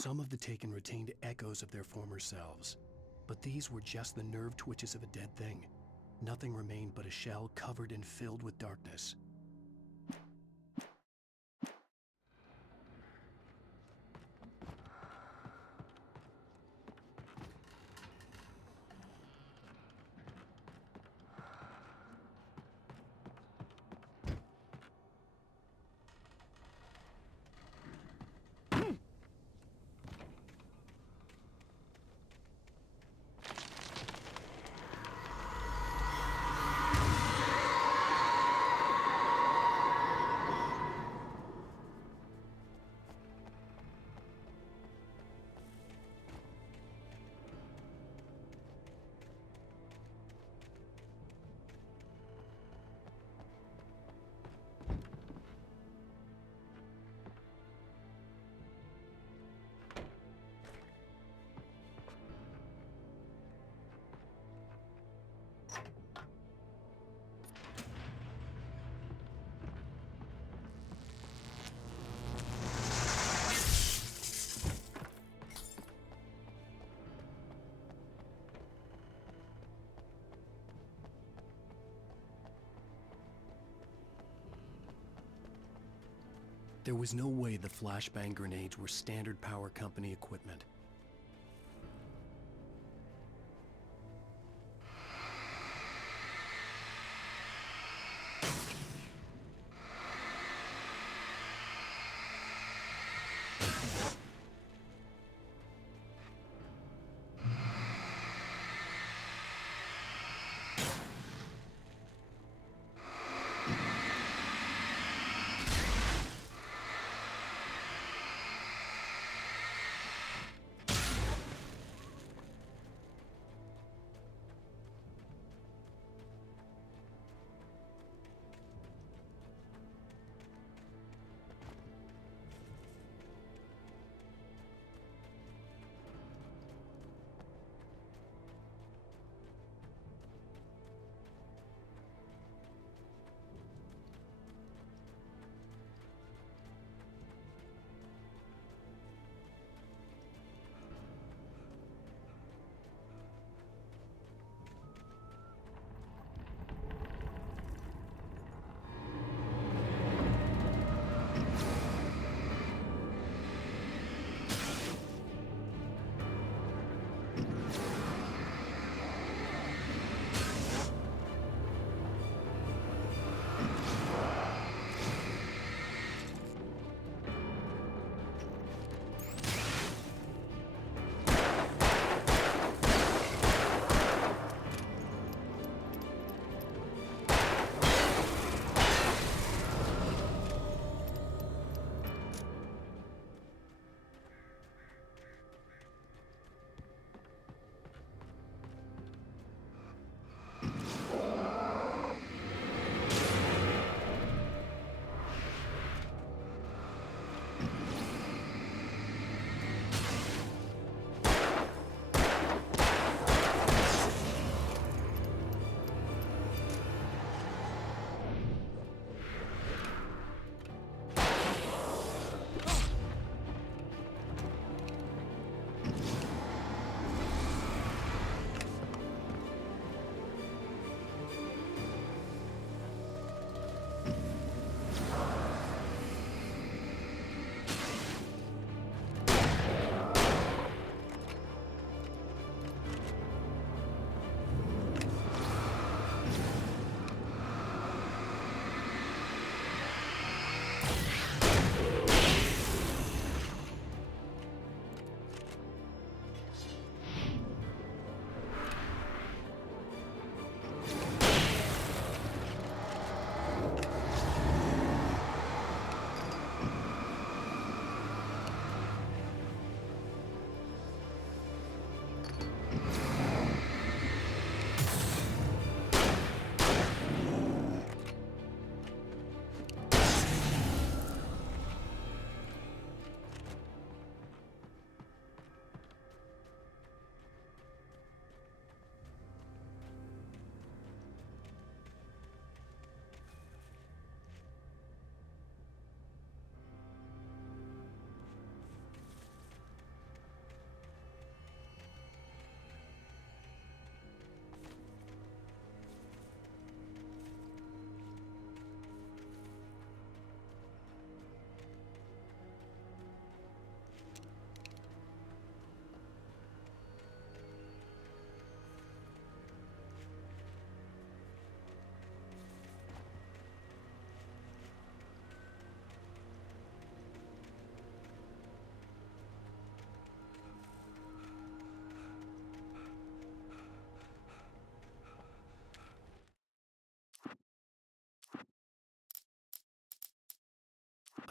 Some of the Taken retained echoes of their former selves, but these were just the nerve twitches of a dead thing. Nothing remained but a shell covered and filled with darkness. There was no way the flashbang grenades were standard power company equipment.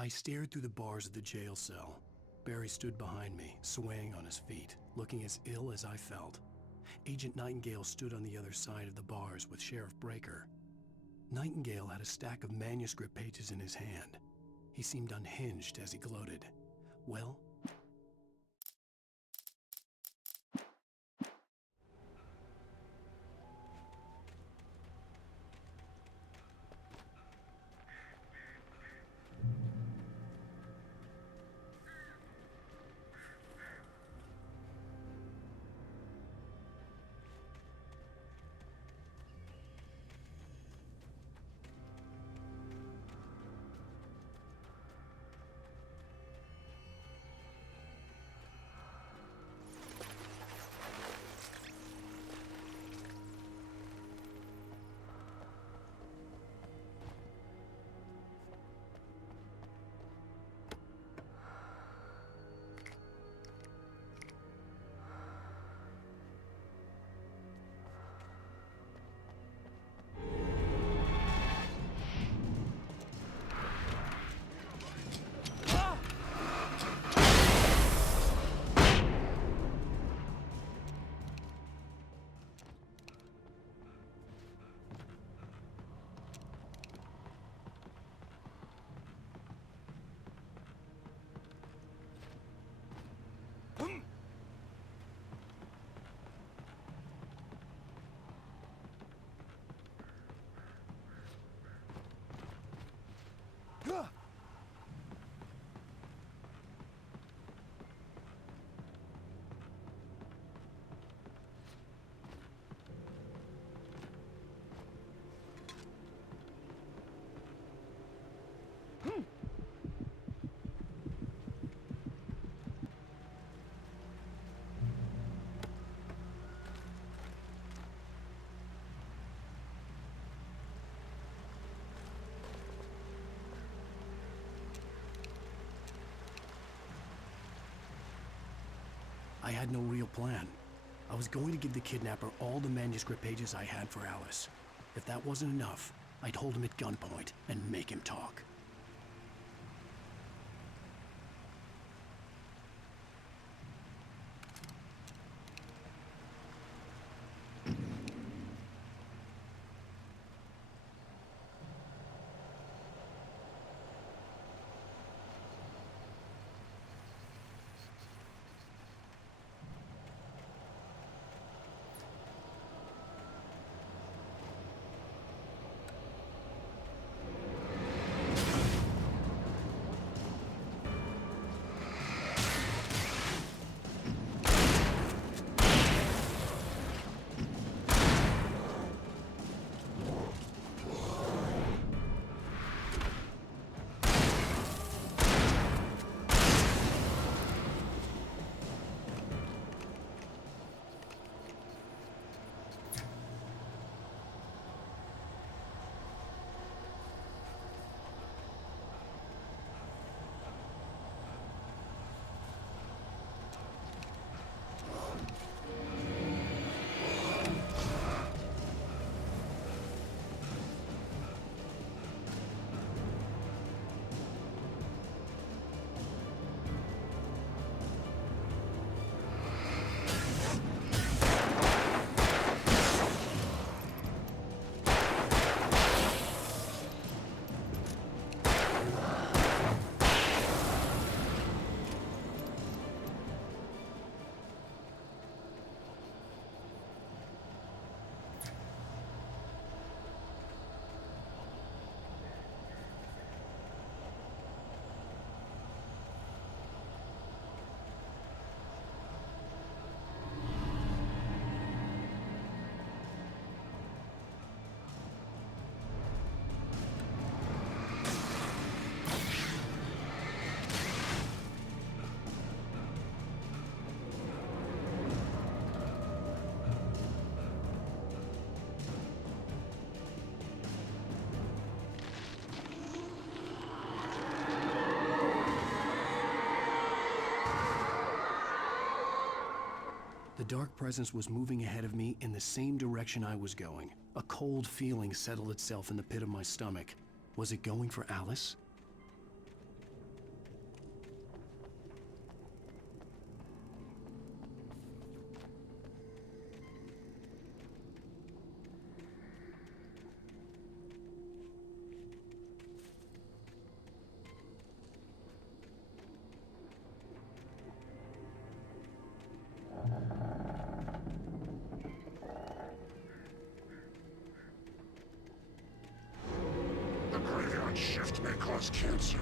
I stared through the bars of the jail cell. Barry stood behind me, swaying on his feet, looking as ill as I felt. Agent Nightingale stood on the other side of the bars with Sheriff Breaker. Nightingale had a stack of manuscript pages in his hand. He seemed unhinged as he gloated. Well, I had no real plan. I was going to give the kidnapper all the manuscript pages I had for Alice. If that wasn't enough, I'd hold him at gunpoint and make him talk. The dark presence was moving ahead of me in the same direction I was going. A cold feeling settled itself in the pit of my stomach. Was it going for Alice? paradigm shift may cause cancer.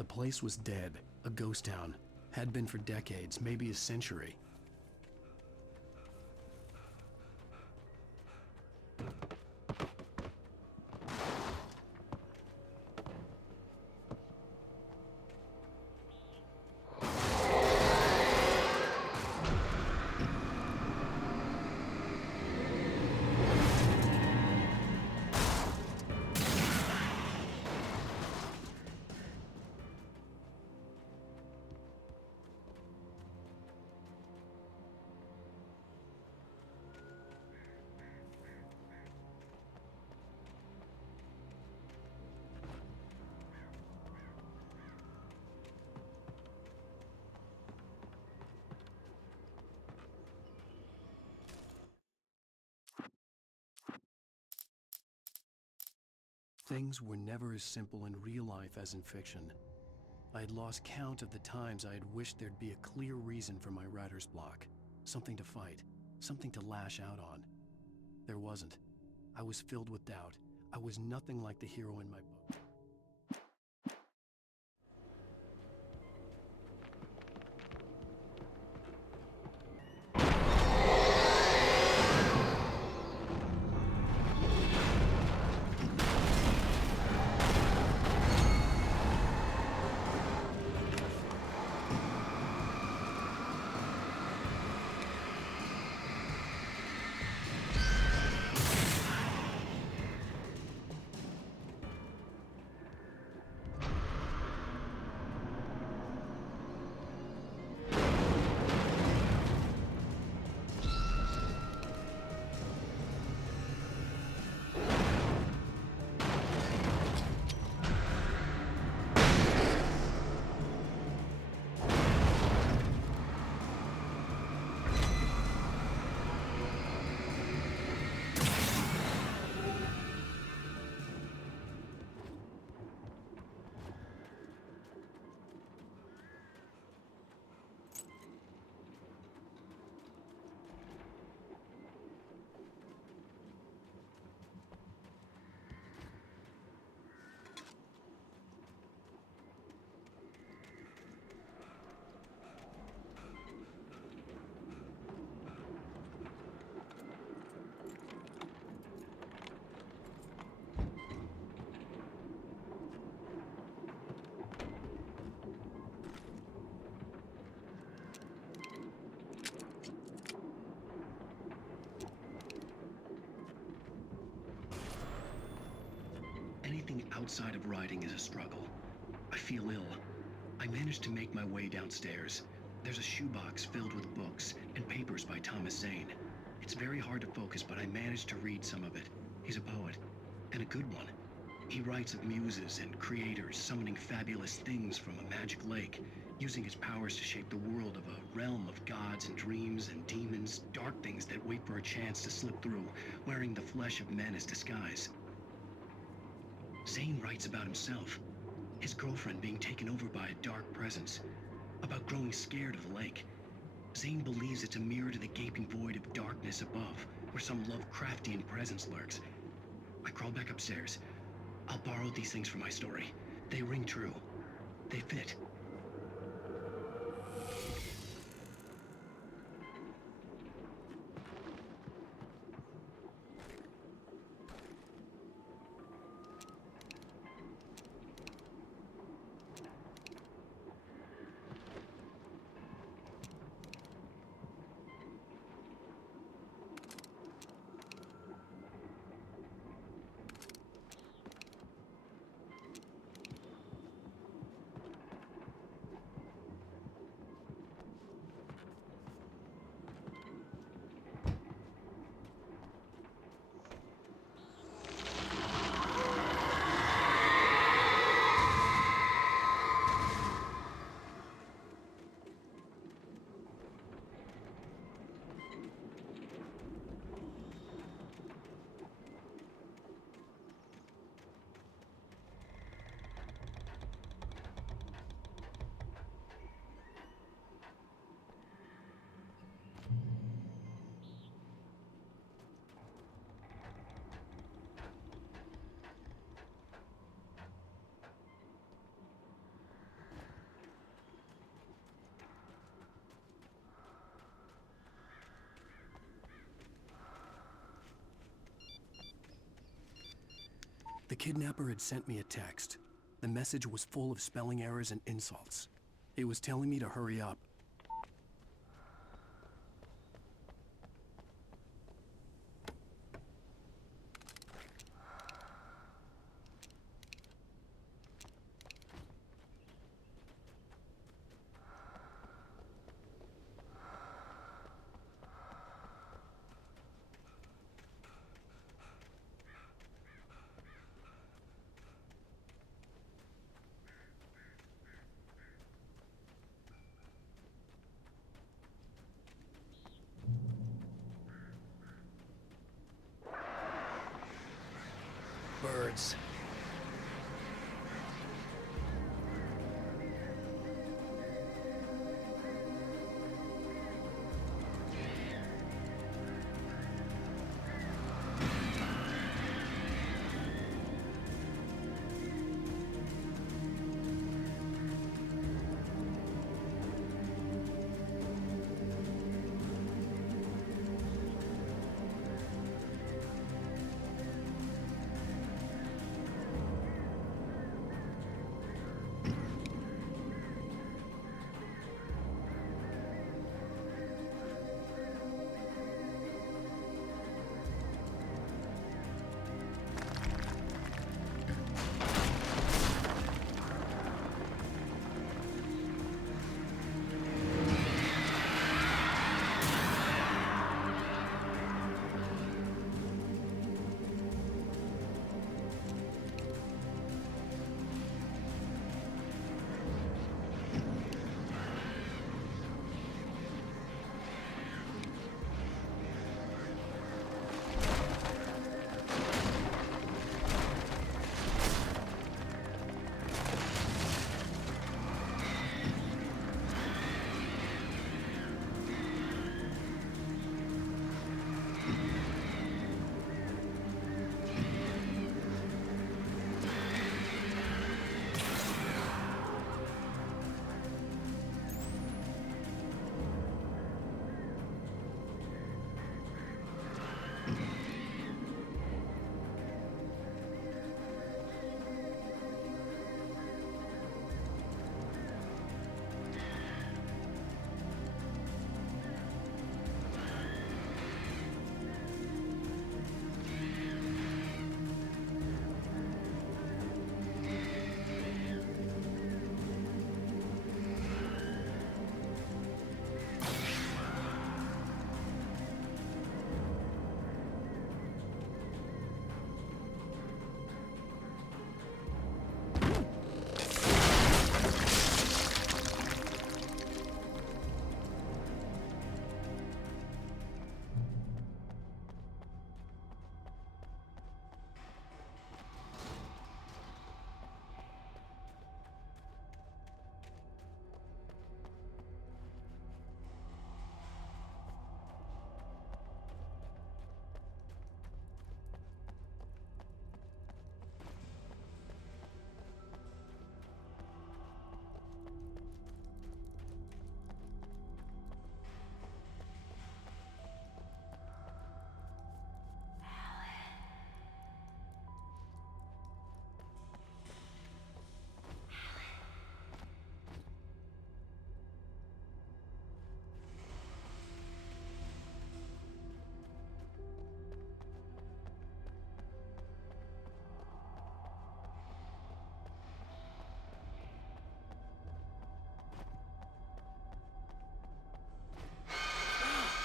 The place was dead, a ghost town. Had been for decades, maybe a century. Things were never as simple in real life as in fiction. I had lost count of the times I had wished there'd be a clear reason for my writer's block. Something to fight, something to lash out on. There wasn't. I was filled with doubt. I was nothing like the hero in my book. outside of writing is a struggle. I feel ill. I managed to make my way downstairs. There's a shoebox filled with books and papers by Thomas Zane. It's very hard to focus, but I managed to read some of it. He's a poet, and a good one. He writes of muses and creators summoning fabulous things from a magic lake, using his powers to shape the world of a realm of gods and dreams and demons, dark things that wait for a chance to slip through, wearing the flesh of men as disguise. Zane writes about himself, his girlfriend being taken over by a dark presence, about growing scared of the lake. Zane believes it's a mirror to the gaping void of darkness above, where some Lovecraftian presence lurks. I crawl back upstairs. I'll borrow these things for my story. They ring true. They fit. The kidnapper had sent me a text. The message was full of spelling errors and insults. It was telling me to hurry up.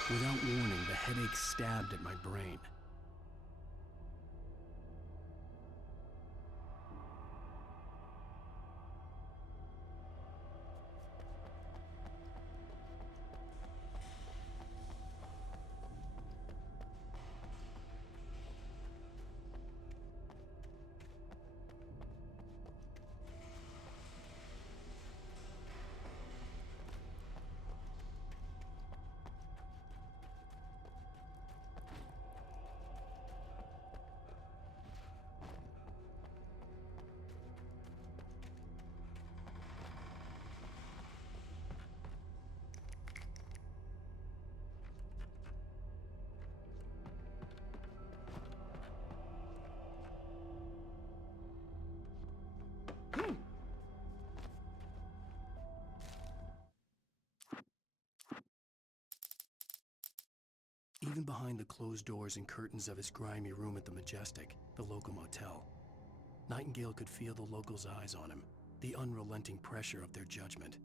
Without warning, the headache stabbed at my brain. Even behind the closed doors and curtains of his grimy room at the Majestic, the local motel, Nightingale could feel the locals' eyes on him, the unrelenting pressure of their judgment.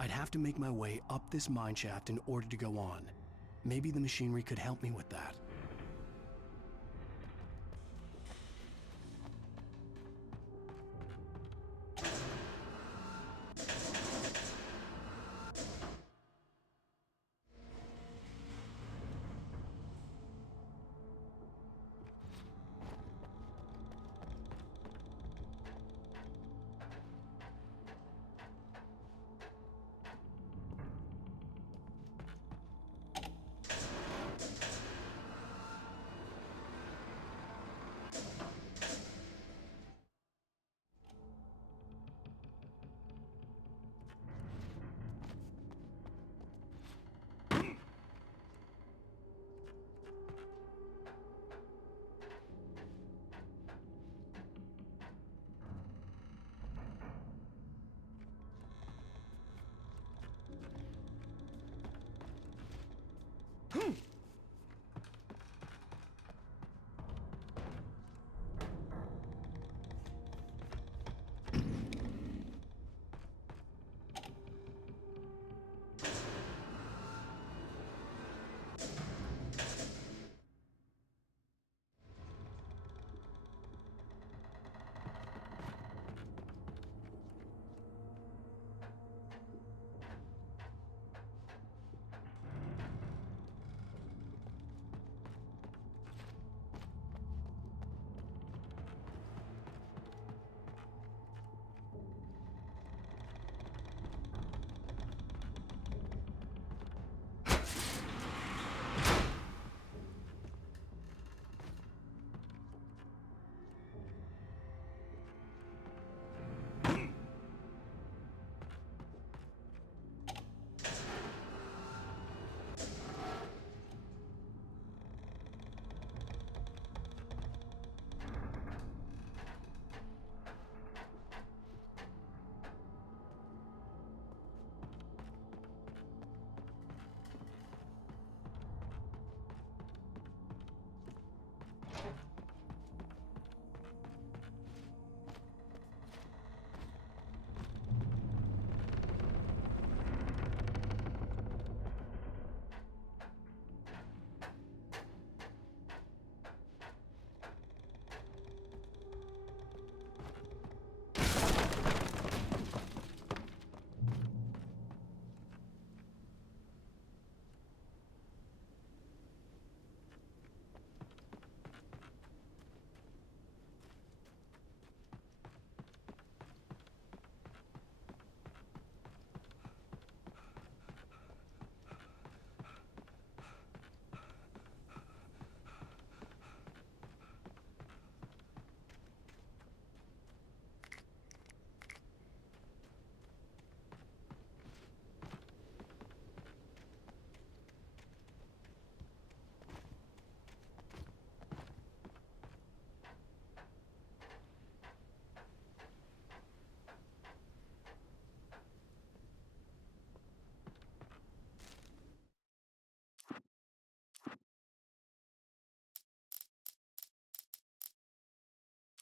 I'd have to make my way up this mineshaft in order to go on. Maybe the machinery could help me with that.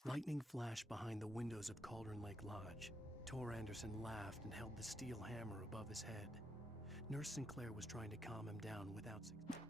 Lightning flashed behind the windows of Cauldron Lake Lodge. Tor Anderson laughed and held the steel hammer above his head. Nurse Sinclair was trying to calm him down without success.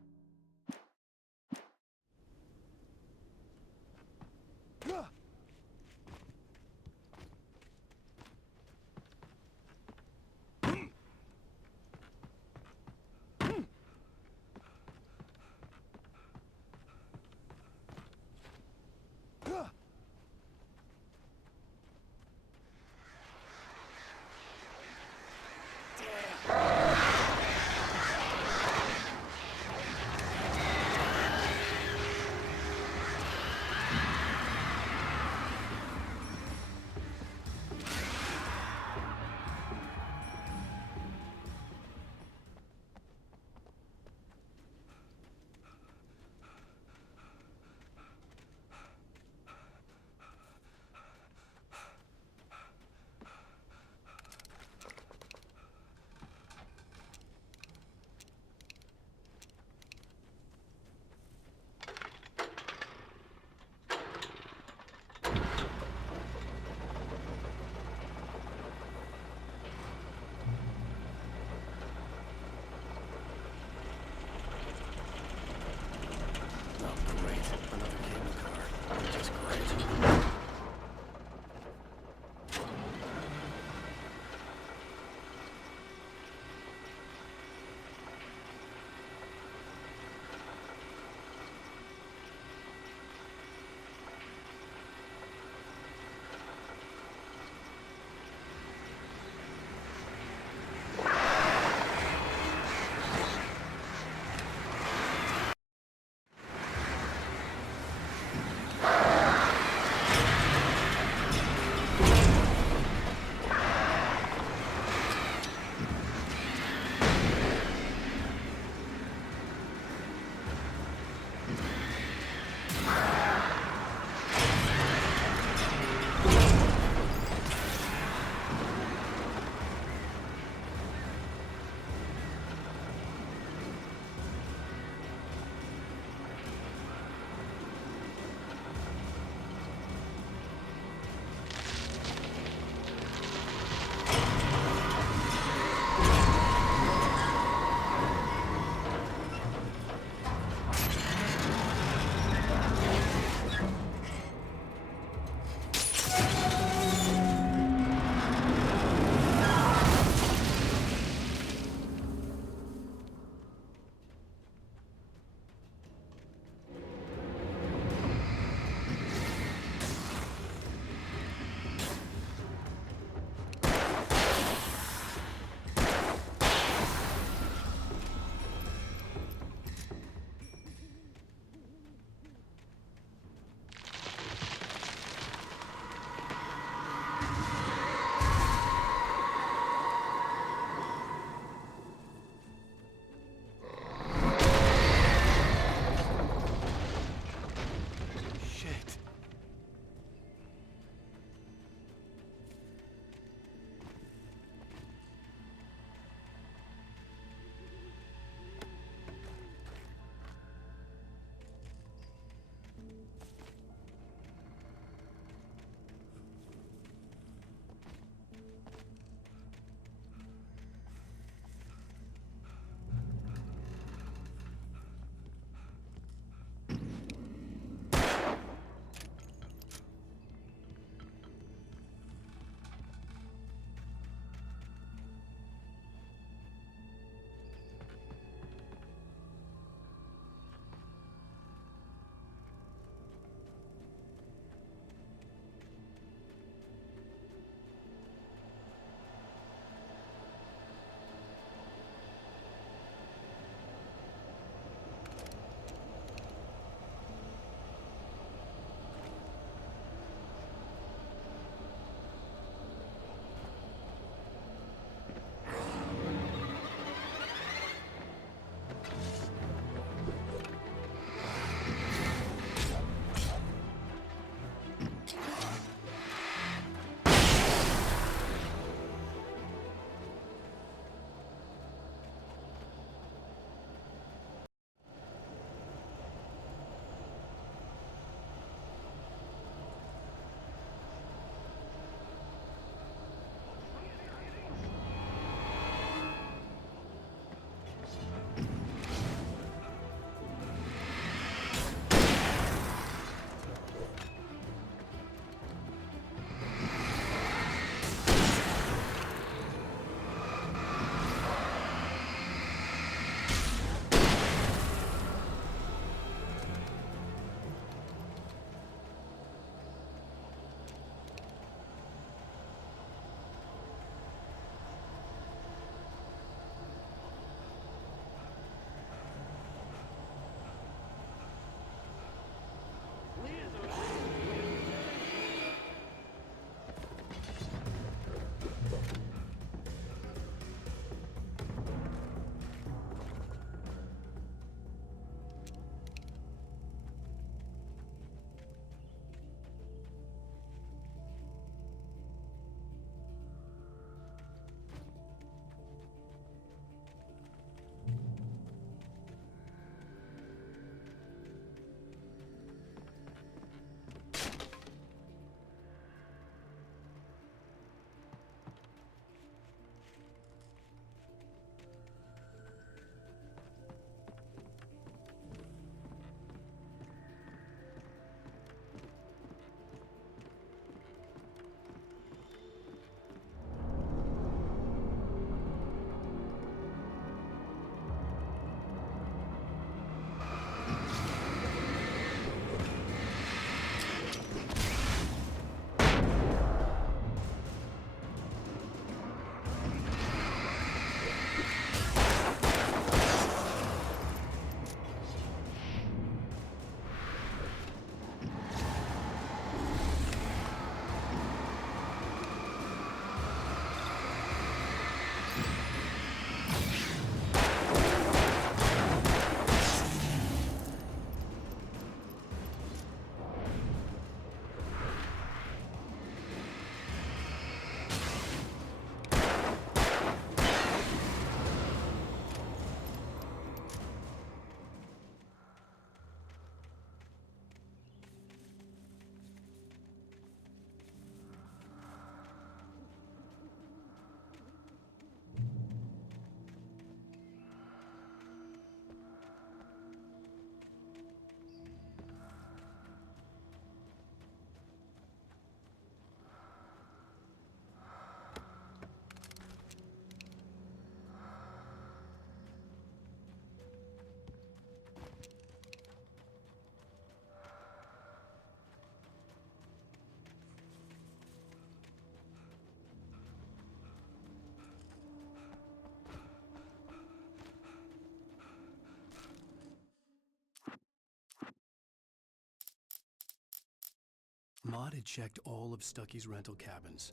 Todd had checked all of Stucky's rental cabins.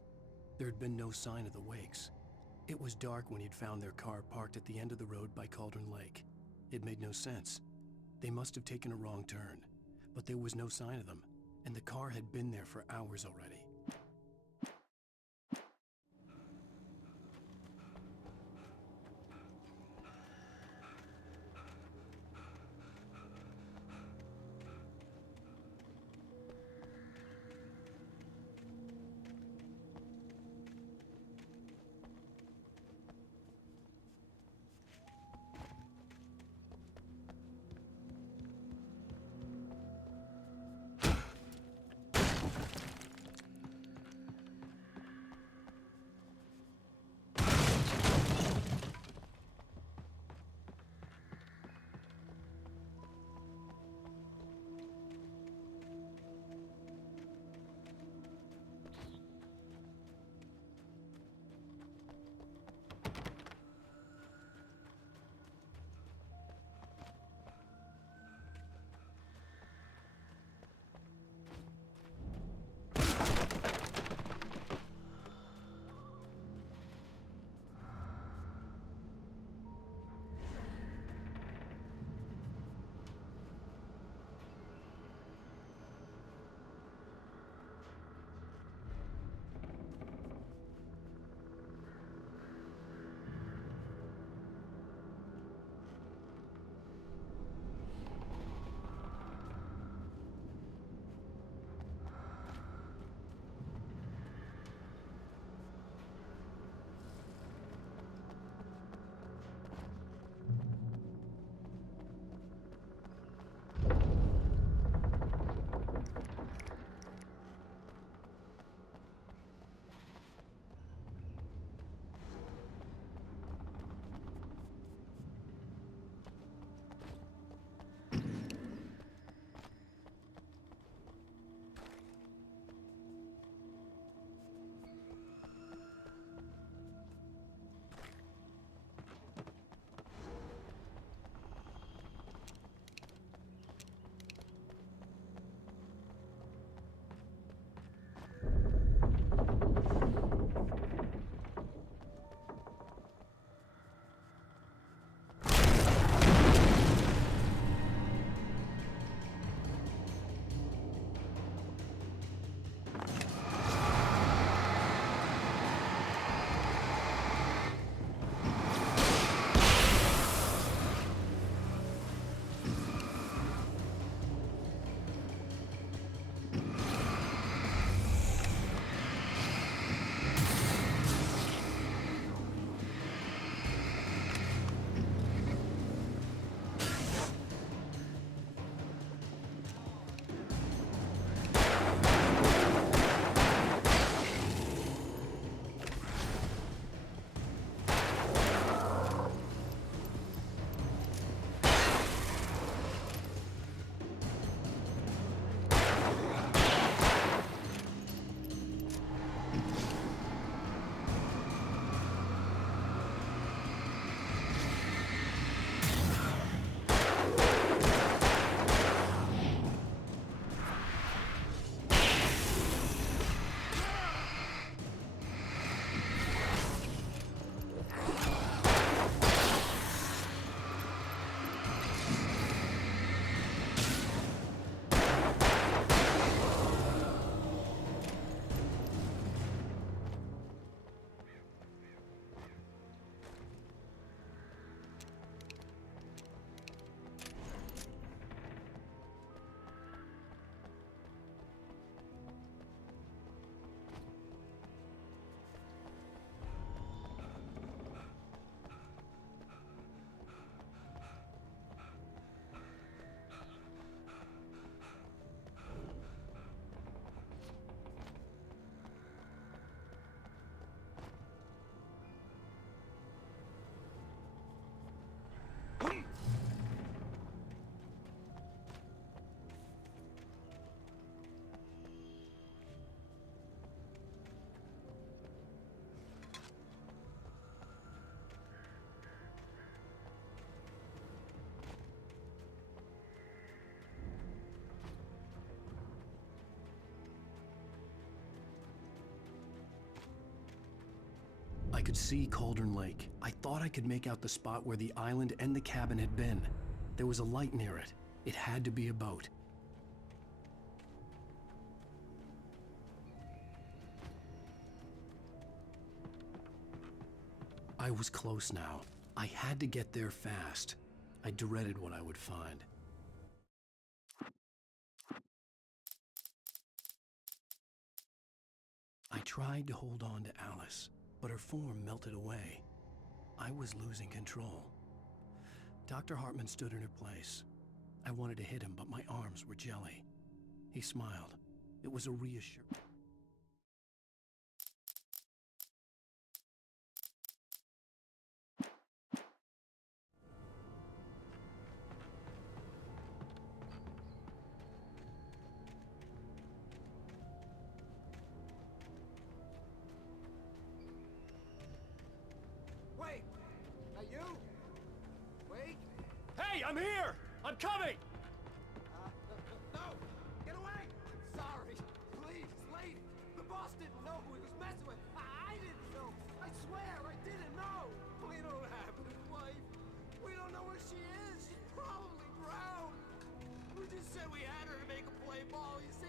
There had been no sign of the Wakes. It was dark when he'd found their car parked at the end of the road by Cauldron Lake. It made no sense. They must have taken a wrong turn, but there was no sign of them, and the car had been there for hours already. could see Cauldron Lake. I thought I could make out the spot where the island and the cabin had been. There was a light near it. It had to be a boat. I was close now. I had to get there fast. I dreaded what I would find. I tried to hold on to Alice, but her form melted away. I was losing control. Dr. Hartman stood in her place. I wanted to hit him, but my arms were jelly. He smiled. It was a reassurance. Wait! That you? Wait! Hey, I'm here! I'm coming! No! Get away! Sorry! Please, lady! The boss didn't know who he was messing with! I didn't know! I swear, I didn't know! We don't have his wife! We don't know where she is! She's probably drowned! We just said we had her to make a play ball, you see?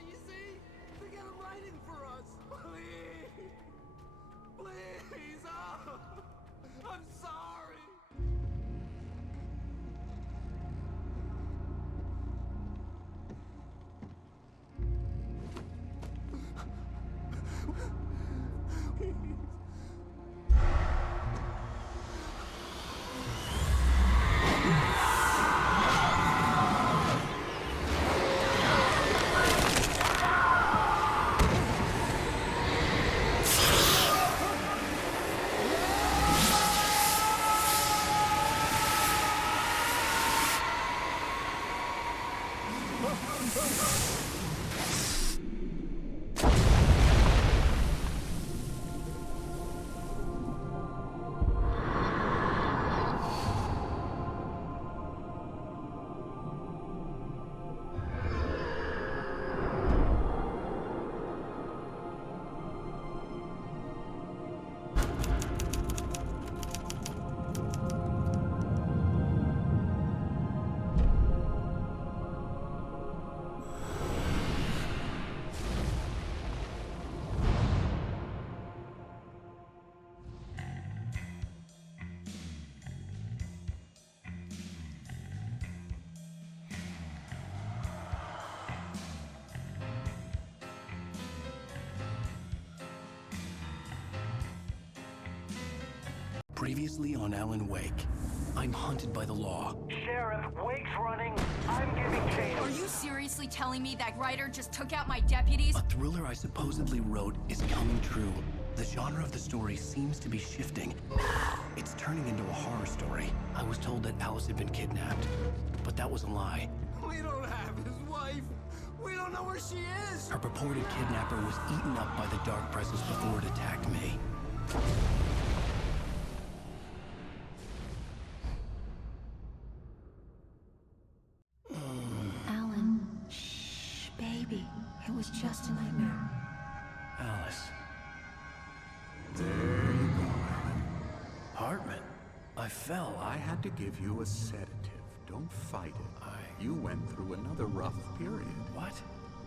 They got him writing for us! Please! Please! Oh! I'm sorry! Previously on Alan Wake, I'm hunted by the law. Sheriff, Wake's running. I'm giving chase. Are you seriously telling me that writer just took out my deputies? A thriller I supposedly wrote is coming true. The genre of the story seems to be shifting. It's turning into a horror story. I was told that Alice had been kidnapped, but that was a lie. We don't have his wife! We don't know where she is! Her purported kidnapper was eaten up by the dark presence before it attacked me. Alan, shh, baby. It was just a nightmare. Alice. There you go, Alan. Hartman. I fell. I had to give you a sedative. Don't fight it. You went through another rough period. What?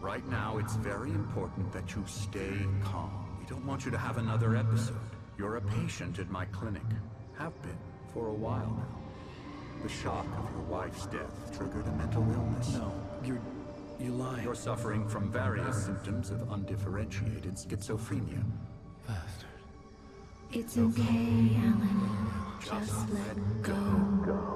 Right now, it's very important that you stay calm. We don't want you to have another episode. You're a patient at my clinic. Have been for a while now. The shock of your wife's death triggered a mental illness. No, you lied. You're suffering from various symptoms of undifferentiated schizophrenia. Bastard. It's okay, Alan. Just let go.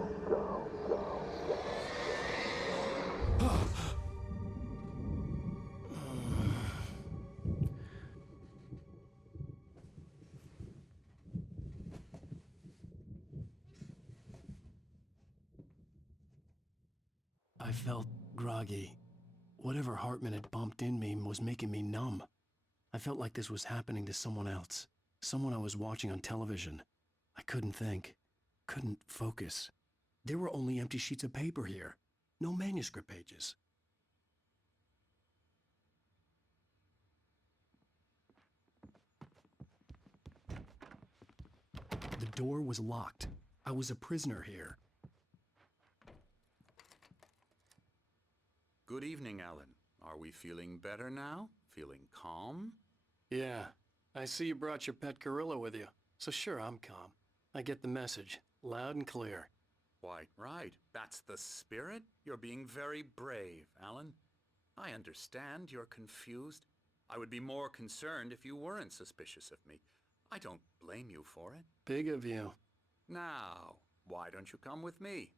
I felt groggy. Whatever Hartman had bumped in me was making me numb. I felt like this was happening to someone else. Someone I was watching on television. I couldn't think. Couldn't focus. There were only empty sheets of paper here. No manuscript pages. The door was locked. I was a prisoner here. Good evening, Alan. Are we feeling better now? Feeling calm? Yeah, I see you brought your pet gorilla with you. So sure, I'm calm. I get the message, loud and clear. Quite right. That's the spirit. You're being very brave, Alan. I understand you're confused. I would be more concerned if you weren't suspicious of me. I don't blame you for it. Big of you. Now, why don't you come with me?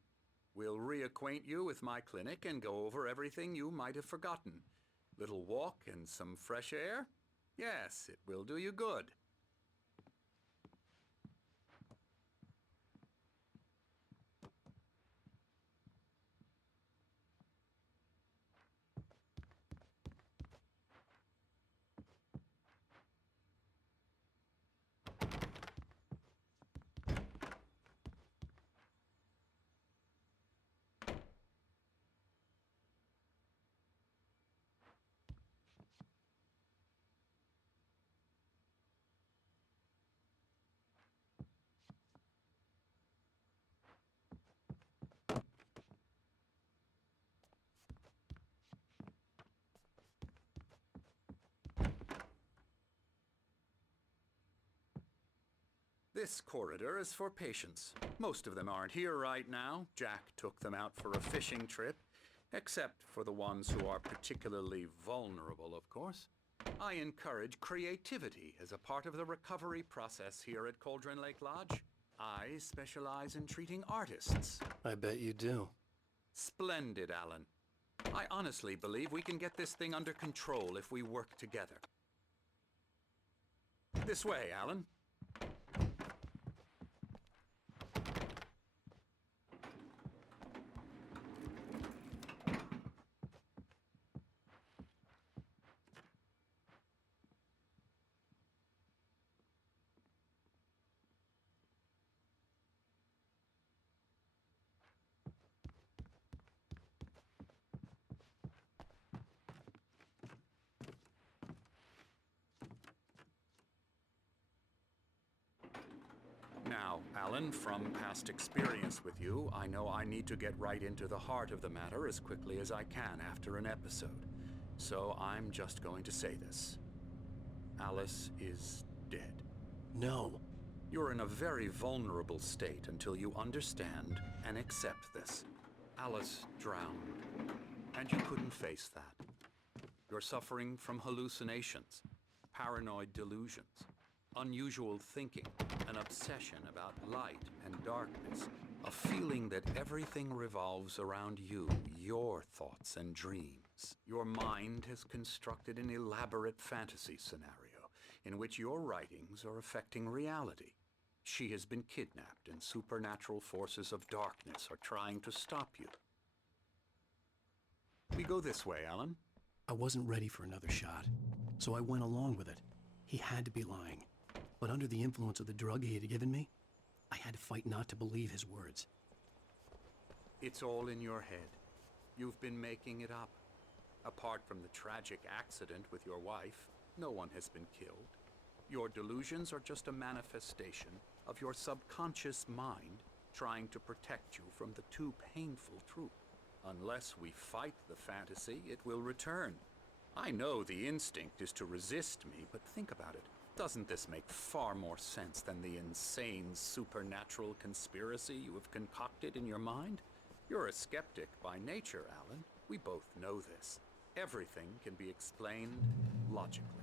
We'll reacquaint you with my clinic and go over everything you might have forgotten. Little walk and some fresh air? Yes, it will do you good. This corridor is for patients. Most of them aren't here right now. Jack took them out for a fishing trip, except for the ones who are particularly vulnerable, of course. I encourage creativity as a part of the recovery process here at Cauldron Lake Lodge. I specialize in treating artists. I bet you do. Splendid, Alan. I honestly believe we can get this thing under control if we work together. This way, Alan. Now, Alan, from past experience with you, I know I need to get right into the heart of the matter as quickly as I can after an episode. So I'm just going to say this. Alice is dead. No. You're in a very vulnerable state until you understand and accept this. Alice drowned, and you couldn't face that. You're suffering from hallucinations, paranoid delusions, unusual thinking, an obsession about light and darkness, a feeling that everything revolves around you, your thoughts and dreams. Your mind has constructed an elaborate fantasy scenario in which your writings are affecting reality. She has been kidnapped and supernatural forces of darkness are trying to stop you. We go this way, Alan. I wasn't ready for another shot, so I went along with it. He had to be lying. But under the influence of the drug he had given me, I had to fight not to believe his words. It's all in your head. You've been making it up. Apart from the tragic accident with your wife, no one has been killed. Your delusions are just a manifestation of your subconscious mind trying to protect you from the too painful truth. Unless we fight the fantasy, it will return. I know the instinct is to resist me, but think about it. Doesn't this make far more sense than the insane supernatural conspiracy you have concocted in your mind? You're a skeptic by nature, Alan. We both know this. Everything can be explained logically.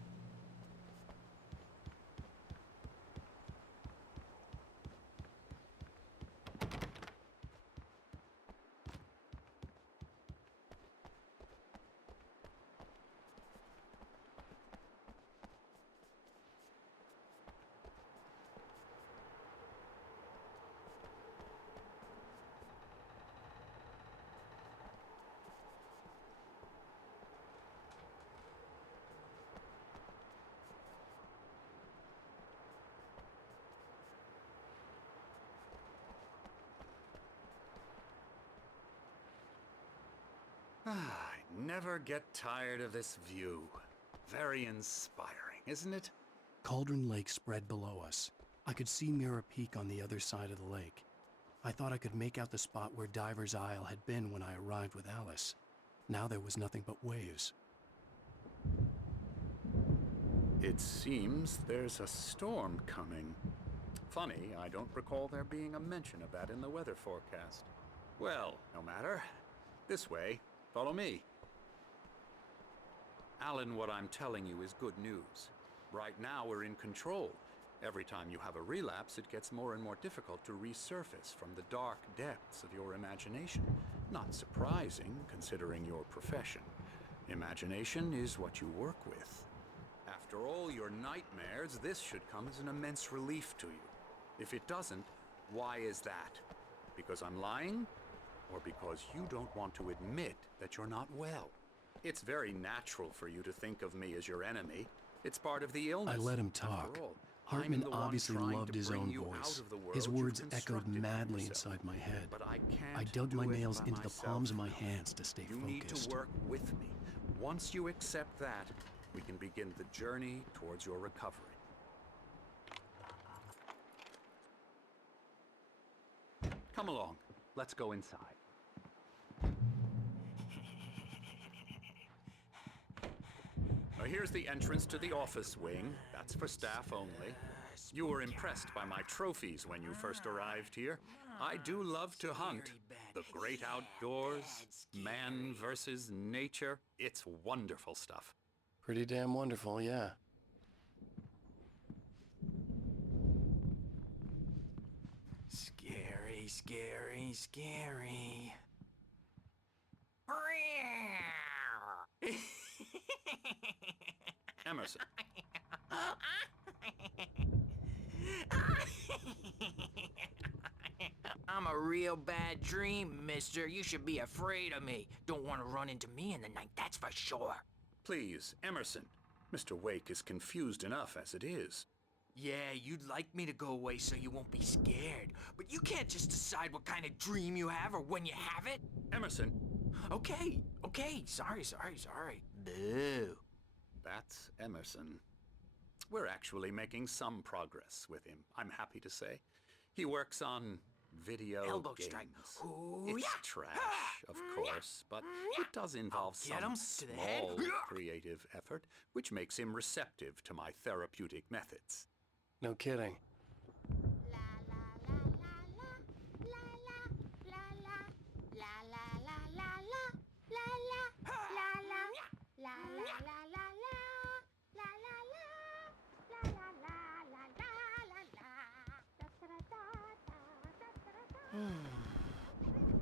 I never get tired of this view. Very inspiring, isn't it? Cauldron Lake spread below us. I could see Mirror Peak on the other side of the lake. I thought I could make out the spot where Diver's Isle had been when I arrived with Alice. Now there was nothing but waves. It seems there's a storm coming. Funny, I don't recall there being a mention of that in the weather forecast. Well, no matter. This way. Follow me. Alan, what I'm telling you is good news. Right now we're in control. Every time you have a relapse, it gets more and more difficult to resurface from the dark depths of your imagination. Not surprising, considering your profession. Imagination is what you work with. After all your nightmares, this should come as an immense relief to you. If it doesn't, why is that? Because I'm lying? Or because you don't want to admit that you're not well? It's very natural for you to think of me as your enemy. It's part of the illness. I let him talk. After all, Hartman I'm the one obviously trying loved to his bring own you voice. out of the world His you've words echoed constructed for madly yourself. inside my head. But I can't I dug do my it nails by into the myself palms of my now. hands to stay You need focused. to work with me. Once you accept that, we can begin the journey towards your recovery. Come along. Let's go inside. Now here's the entrance to the office wing. That's for staff only. You were impressed by my trophies when you first arrived here. I do love to hunt. The great outdoors, man versus nature. It's wonderful stuff. Pretty damn wonderful, yeah. Scary, scary, scary. Emerson. I'm a real bad dream, mister. You should be afraid of me. Don't want to run into me in the night, that's for sure. Please, Emerson. Mr. Wake is confused enough as it is. Yeah, you'd like me to go away so you won't be scared. But you can't just decide what kind of dream you have or when you have it. Emerson. Okay, sorry. Boo. That's Emerson. We're actually making some progress with him, I'm happy to say. He works on video Elbow games. strike. Ooh, It's yeah. trash, of course, but it does involve I'll get him some to the head. small creative effort, which makes him receptive to my therapeutic methods. No kidding.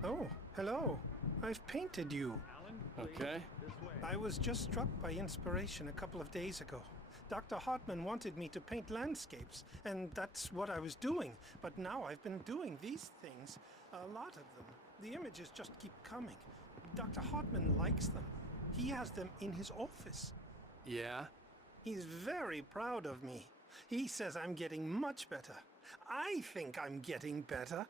Oh, hello. I've painted you. Okay. I was just struck by inspiration a couple of days ago. Dr. Hartman wanted me to paint landscapes, and that's what I was doing. But now I've been doing these things, a lot of them. The images just keep coming. Dr. Hartman likes them. He has them in his office. Yeah? He's very proud of me. He says I'm getting much better. I think I'm getting better.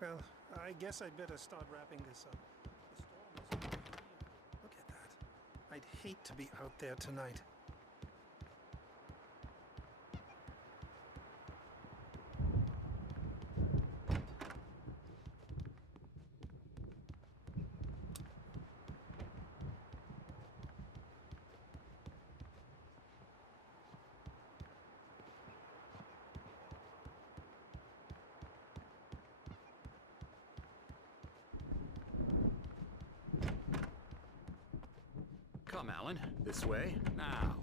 Well, I guess I'd better start wrapping this up. The storm is over here. Look at that. I'd hate to be out there tonight. Come, Alan, this way. Now,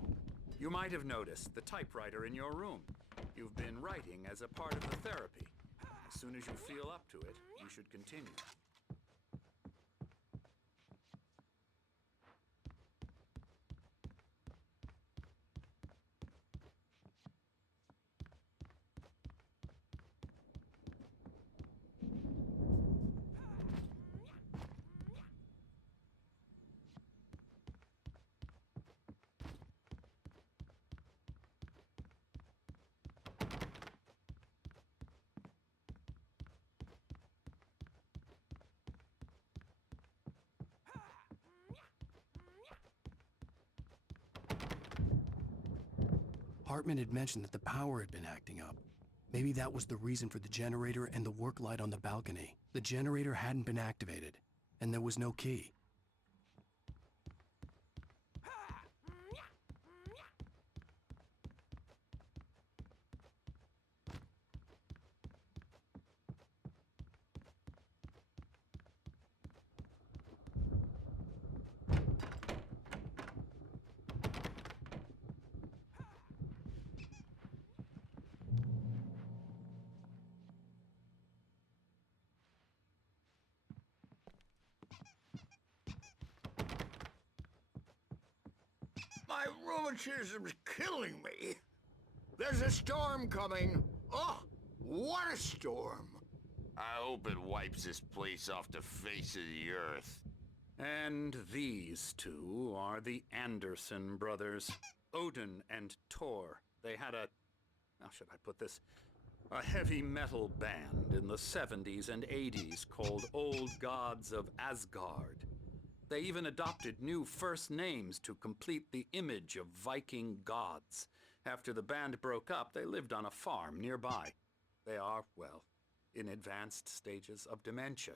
you might have noticed the typewriter in your room. You've been writing as a part of the therapy. As soon as you feel up to it, you should continue. Hartman had mentioned that the power had been acting up. Maybe that was the reason for the generator and the work light on the balcony. The generator hadn't been activated, and there was no key. My rheumatism's killing me. There's a storm coming. Oh, what a storm. I hope it wipes this place off the face of the earth. And these two are the Anderson brothers, Odin and Tor. They had how should I put this? A heavy metal band in the 70s and 80s called Old Gods of Asgard. They even adopted new first names to complete the image of Viking gods. After the band broke up, they lived on a farm nearby. They are, well, in advanced stages of dementia.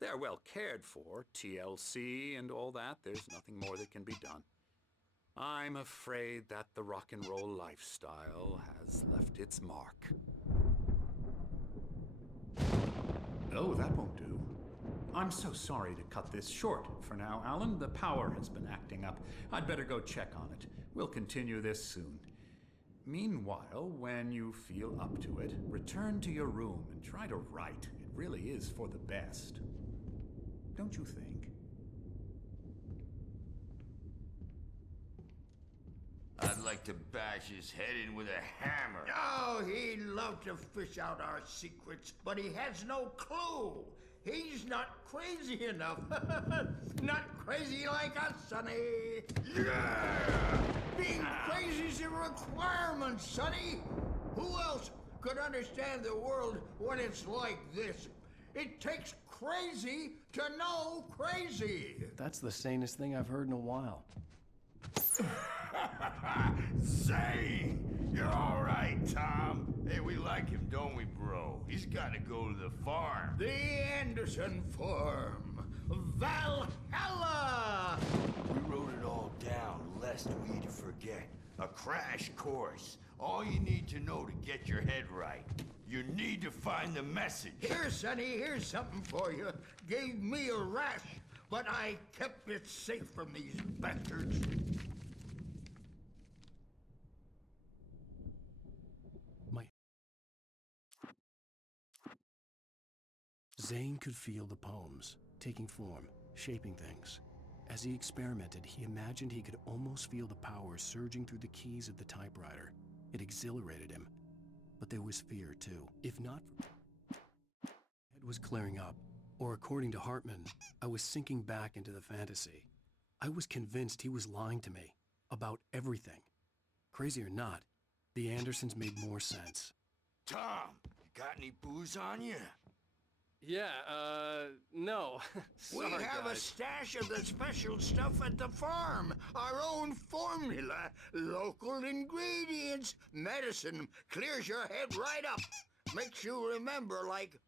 They're well cared for, TLC and all that. There's nothing more that can be done. I'm afraid that the rock and roll lifestyle has left its mark. Oh, that won't do. I'm so sorry to cut this short for now, Alan. The power has been acting up. I'd better go check on it. We'll continue this soon. Meanwhile, when you feel up to it, return to your room and try to write. It really is for the best. Don't you think? I'd like to bash his head in with a hammer. Oh, he'd love to fish out our secrets, but he has no clue. He's not crazy enough. Not crazy like us, Sonny. Yeah! Being crazy's a requirement, Sonny. Who else could understand the world when it's like this? It takes crazy to know crazy. That's the sanest thing I've heard in a while. Say, you're all right, Tom. Hey, we like him, don't we, bro? He's got to go to the farm. The Anderson Farm. Valhalla! We wrote it all down, lest we forget. A crash course. All you need to know to get your head right. You need to find the message. Here, Sonny, here's something for you. Gave me a rash, but I kept it safe from these bastards. Zane could feel the poems, taking form, shaping things. As he experimented, he imagined he could almost feel the power surging through the keys of the typewriter. It exhilarated him. But there was fear, too. If not for... It was clearing up, or according to Hartman, I was sinking back into the fantasy. I was convinced he was lying to me about everything. Crazy or not, the Andersons made more sense. Tom, you got any booze on you? Yeah, no. We Sorry, have a guys. stash of the special stuff at the farm. Our own formula. Local ingredients. Medicine clears your head right up. Makes you remember like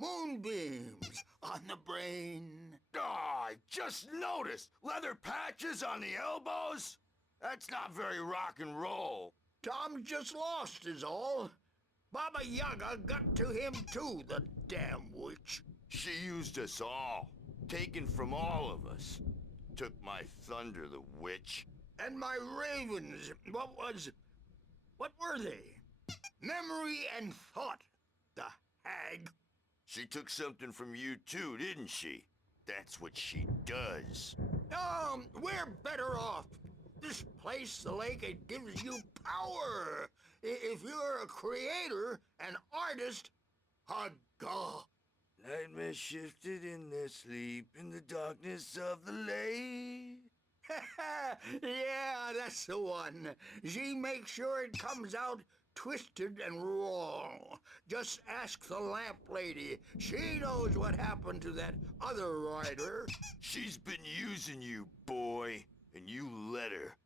moonbeams on the brain. Oh, I just noticed. Leather patches on the elbows? That's not very rock and roll. Tom just lost is all. Baba Yaga got to him too, the damn witch. She used us all. Taken from all of us. Took my thunder, the witch. And my ravens, what were they? Memory and thought, the hag. She took something from you too, didn't she? That's what she does. We're better off. This place, the lake, it gives you power. If you're a creator, an artist, a god. Nightmare shifted in their sleep in the darkness of the lake. Yeah, that's the one. She makes sure it comes out twisted and wrong. Just ask the lamp lady. She knows what happened to that other writer. She's been using you, boy, and you let her.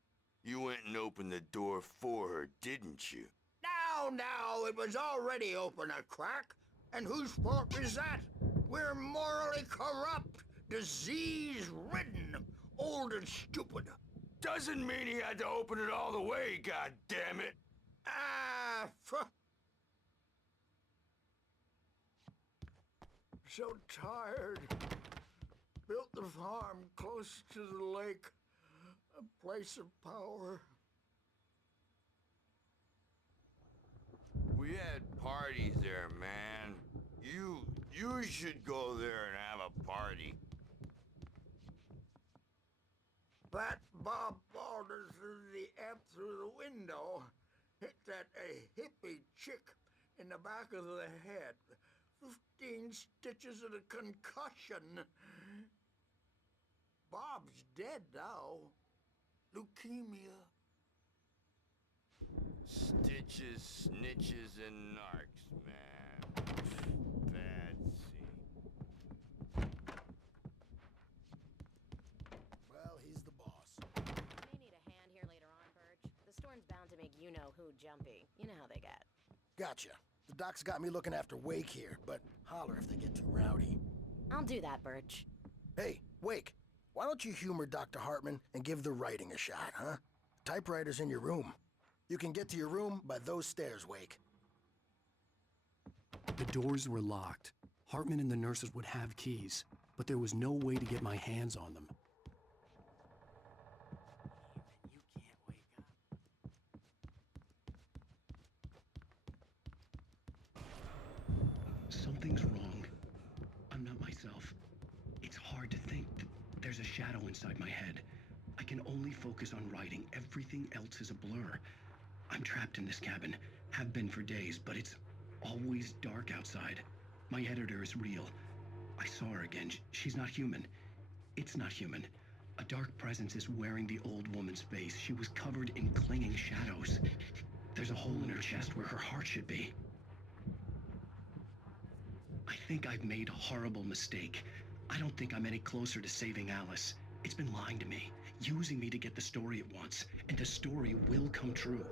You went and opened the door for her, didn't you? Now, it was already open a crack. And whose fault is that? We're morally corrupt, disease-ridden, old and stupid. Doesn't mean he had to open it all the way, goddammit! So tired. Built the farm close to the lake. A place of power. We had parties there, man. You should go there and have a party. That Bob Balders threw the amp through the window. Hit that hippie chick in the back of the head. 15 stitches and a concussion. Bob's dead now. Leukemia. Stitches, snitches, and narcs, man. Bad scene. Well, he's the boss. You may need a hand here later on, Birch. The storm's bound to make you-know-who jumpy. You know how they get. Gotcha. The doc's got me looking after Wake here, but holler if they get too rowdy. I'll do that, Birch. Hey, Wake, why don't you humor Dr. Hartman and give the writing a shot, huh? Typewriter's in your room. You can get to your room by those stairs, Wake. The doors were locked. Hartman and the nurses would have keys, but there was no way to get my hands on them. You can't wake up. Something's wrong. I'm not myself. It's hard to think. There's a shadow inside my head. I can only focus on writing. Everything else is a blur. I'm trapped in this cabin. Have been for days, but it's always dark outside. My editor is real. I saw her again. She's not human. It's not human. A dark presence is wearing the old woman's face. She was covered in clinging shadows. There's a hole in her chest where her heart should be. I think I've made a horrible mistake. I don't think I'm any closer to saving Alice. It's been lying to me, using me to get the story it wants, and the story will come true.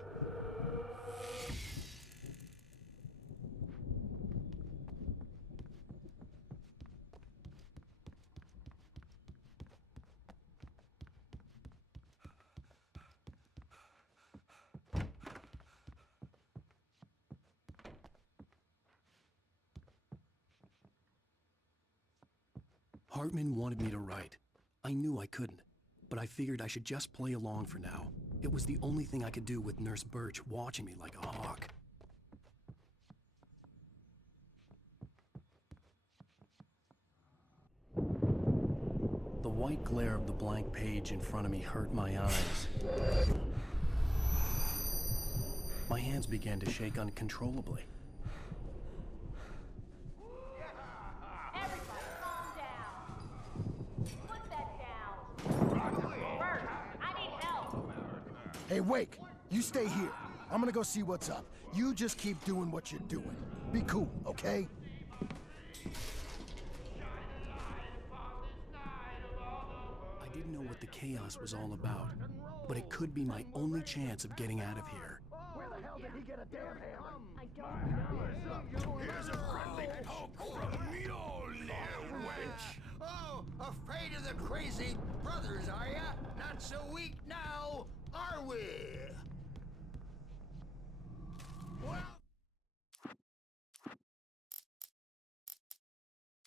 Hartman wanted me to write. I knew I couldn't, but I figured I should just play along for now. It was the only thing I could do with Nurse Birch watching me like a hawk. The white glare of the blank page in front of me hurt my eyes. My hands began to shake uncontrollably. Hey, Wake, you stay here. I'm gonna go see what's up. You just keep doing what you're doing. Be cool, okay? I didn't know what the chaos was all about, but it could be my only chance of getting out of here. Where the hell did he get a damn hammer? I don't know. Here's a friendly poke from Mjolnir, wench! Oh, afraid of the crazy brothers, are ya? Not so weak now, are we? Well...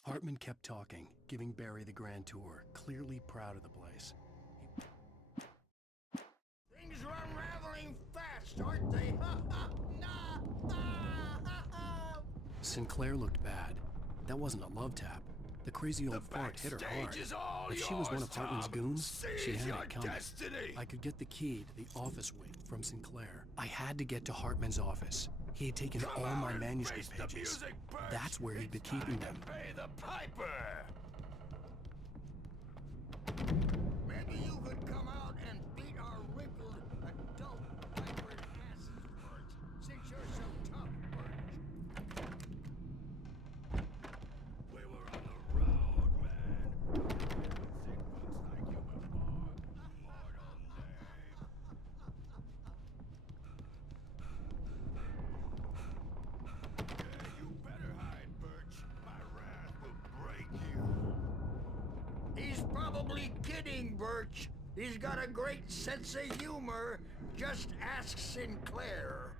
Hartman kept talking, giving Barry the grand tour, clearly proud of the place. Things are unraveling fast, aren't they? Sinclair looked bad. That wasn't a love tap. The crazy old fart hit her hard. If she was one of Hartman's goons, she had it coming. I could get the key to the office wing from Sinclair. I had to get to Hartman's office. He had taken all my manuscript pages. That's where he'd been keeping them. Pay the piper! Maybe you could come out and beat our wrinkled adult hybrid asses, Birch, since you're so tough, Birch. We were on the road, man. It looks like you were born mortal name. kidding, Birch. He's got a great sense of humor. Just ask Sinclair.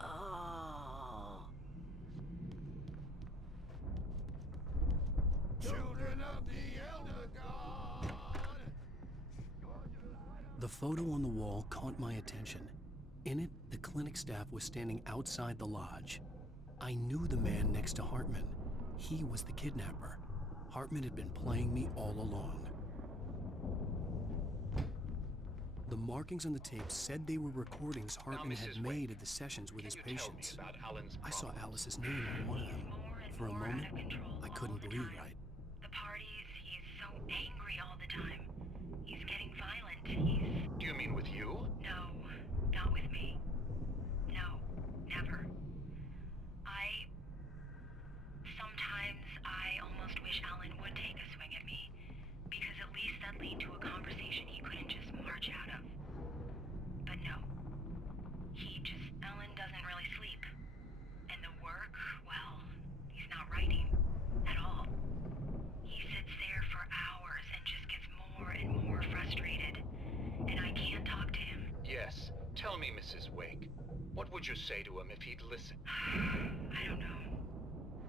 Oh. Children of the Elder God. The photo on the wall caught my attention. In it, the clinic staff was standing outside the lodge. I knew the man next to Hartman. He was the kidnapper. Hartman had been playing me all along. The markings on the tape said they were recordings Hartman had made at the sessions with his patients. I saw Alice's name on one of them. For a moment, I couldn't breathe right. The parties, he's so angry all the time. He's getting violent. Do you mean with you? No, not with me. No, never. Sometimes I almost wish Alan would take a swing at me, because at least that'd lead to a conversation he couldn't just march out of. But no. Alan doesn't really sleep. And the work, well, he's not writing at all. He sits there for hours and just gets more and more frustrated. And I can't talk to him. Yes. Tell me, Mrs. Wake. What would you say to him if he'd listen? I don't know.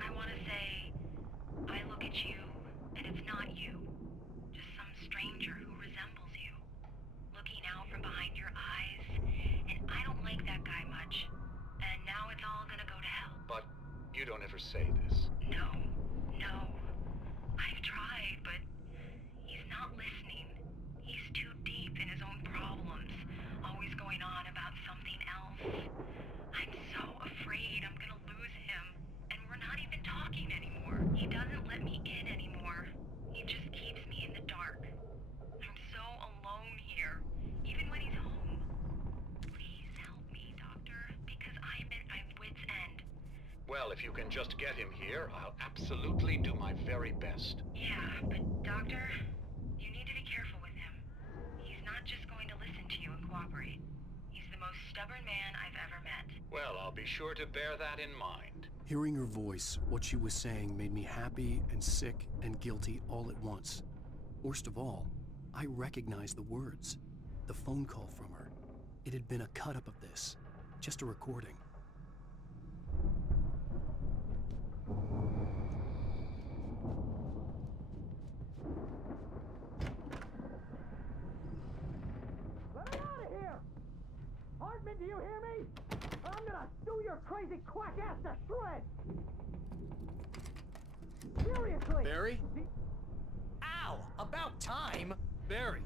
I want to say, I look at you, and it's not you. Just some stranger who resembles you. Looking out from behind your eyes, and I don't like that guy much. And now it's all gonna go to hell. But you don't ever say this. No. I've tried, but he's not listening. He's too deep in his own problems, always going on about something else. I'm so afraid I'm gonna lose him, and we're not even talking anymore. He doesn't let me in anymore. He just keeps me in the dark. I'm so alone here, even when he's home. Please help me, Doctor, because I'm at my wit's end. Well, if you can just get him here, I'll absolutely do my very best. Yeah, but Doctor, you need to be careful with him. He's not just going to listen to you and cooperate. He's the most stubborn man I've ever met. Well, I'll be sure to bear that in mind. Hearing her voice, what she was saying made me happy and sick and guilty all at once. Worst of all, I recognized the words. The phone call from her. It had been a cut-up of this. Just a recording. Let me out of here! Hartman, do you hear me? I'm gonna stew your crazy quack ass to shreds! Seriously! Barry? Ow! About time! Barry!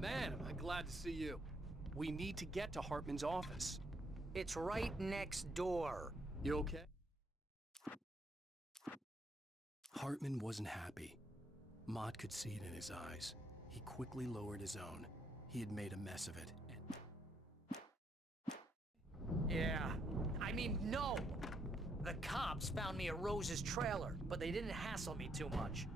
Man, am I glad to see you. We need to get to Hartman's office. It's right next door. You okay? Hartman wasn't happy. Mott could see it in his eyes. He quickly lowered his own. He had made a mess of it. Yeah. I mean, no! The cops found me at Rose's trailer, but they didn't hassle me too much.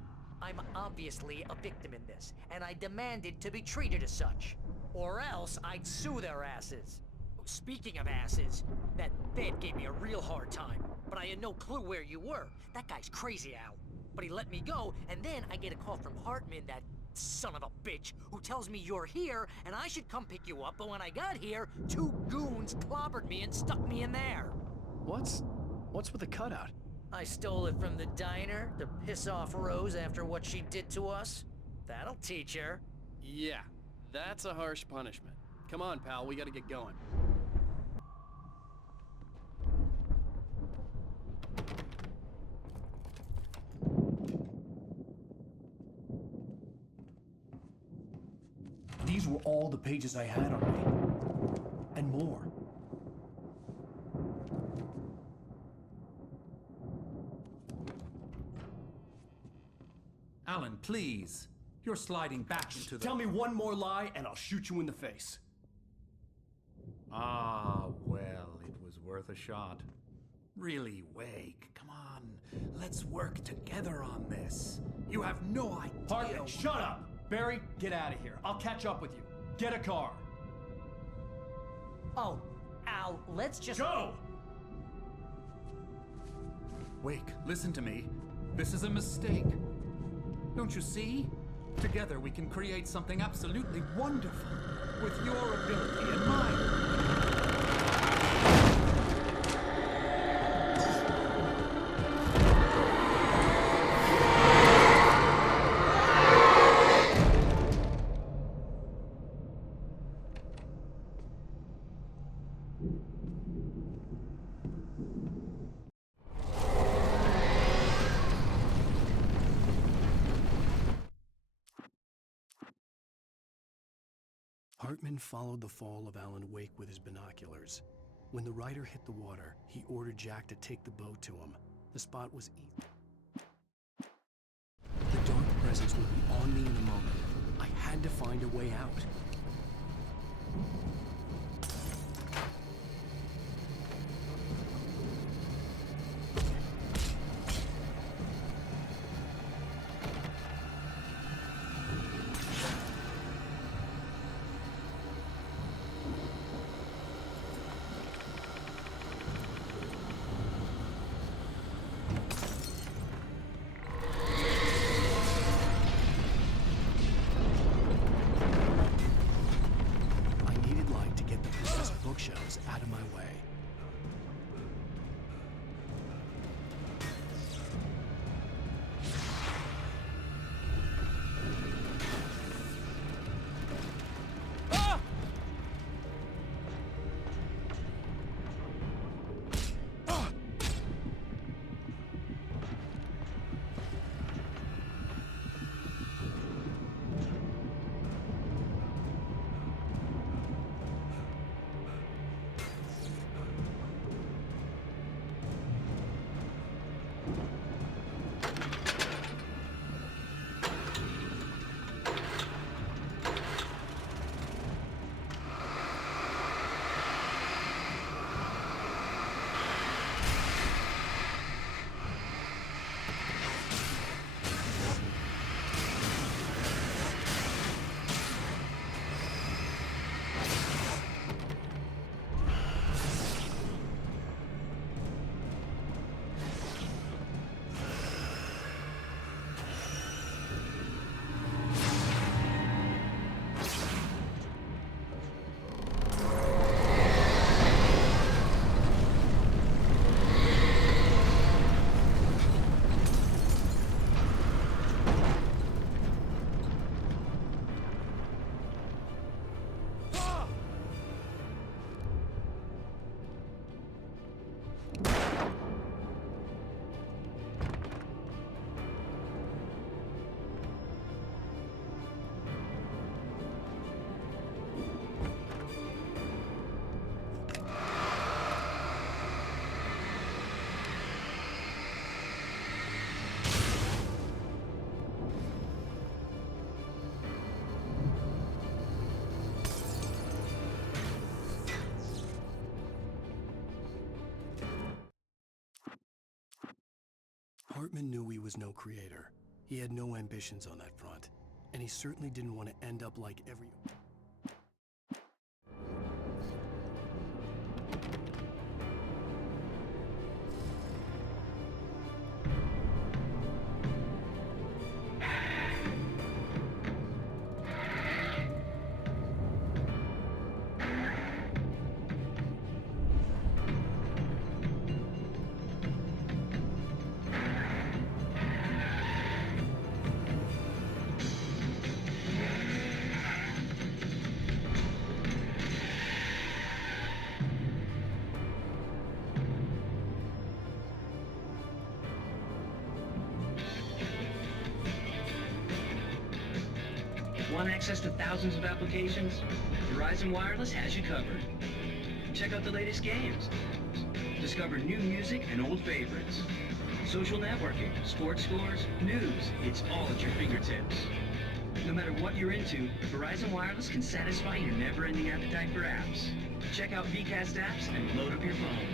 I'm obviously a victim in this, and I demanded to be treated as such. Or else I'd sue their asses. Speaking of asses, that vet gave me a real hard time, but I had no clue where you were. That guy's crazy, Al. But he let me go, and then I get a call from Hartman, that son of a bitch, who tells me you're here, and I should come pick you up, but when I got here, 2 goons clobbered me and stuck me in there. What's with the cutout? I stole it from the diner to piss off Rose after what she did to us. That'll teach her. Yeah, that's a harsh punishment. Come on, pal, we gotta get going. These were all the pages I had on me. And more. Alan, please. You're sliding back into the... Tell me one more lie and I'll shoot you in the face. Ah, well, it was worth a shot. Really, Wake, come on. Let's work together on this. You have no idea... Hartman, shut up! Barry, get out of here. I'll catch up with you. Get a car. Oh, Al, let's just... Go! Wake, listen to me. This is a mistake. Don't you see? Together we can create something absolutely wonderful. With your ability and mine. Hartman followed the fall of Alan Wake with his binoculars. When the rider hit the water, he ordered Jack to take the boat to him. The spot was easy. The dark presence would be on me in a moment. I had to find a way out. Bookshelves out of my way. Hartman knew he was no creator. He had no ambitions on that front, and he certainly didn't want to end up like every... Want access to thousands of applications? Verizon Wireless has you covered. Check out the latest games. Discover new music and old favorites. Social networking, sports scores, news. It's all at your fingertips. No matter what you're into, Verizon Wireless can satisfy your never-ending appetite for apps. Check out VCast apps and load up your phone.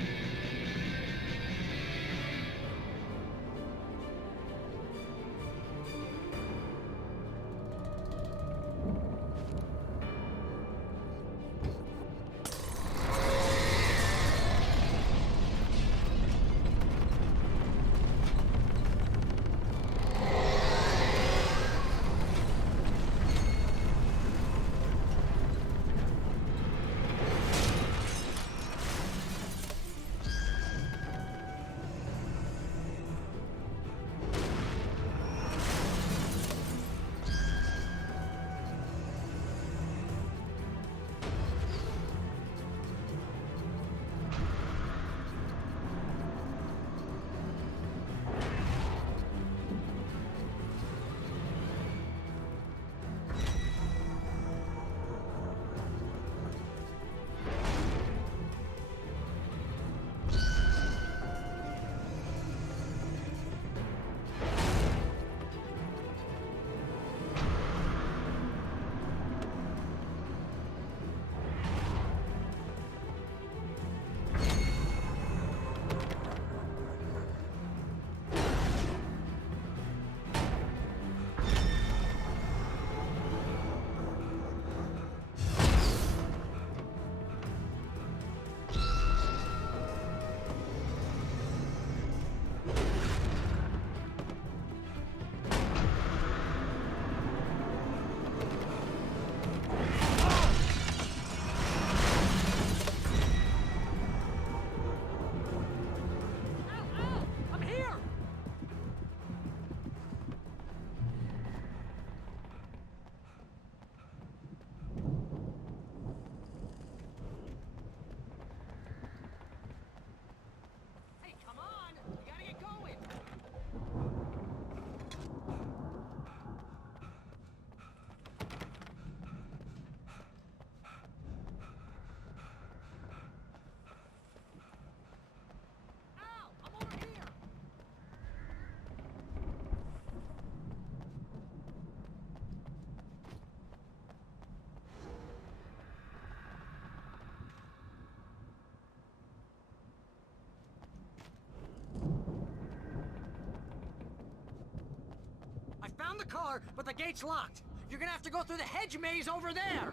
found the car, but the gate's locked. You're gonna have to go through the hedge maze over there.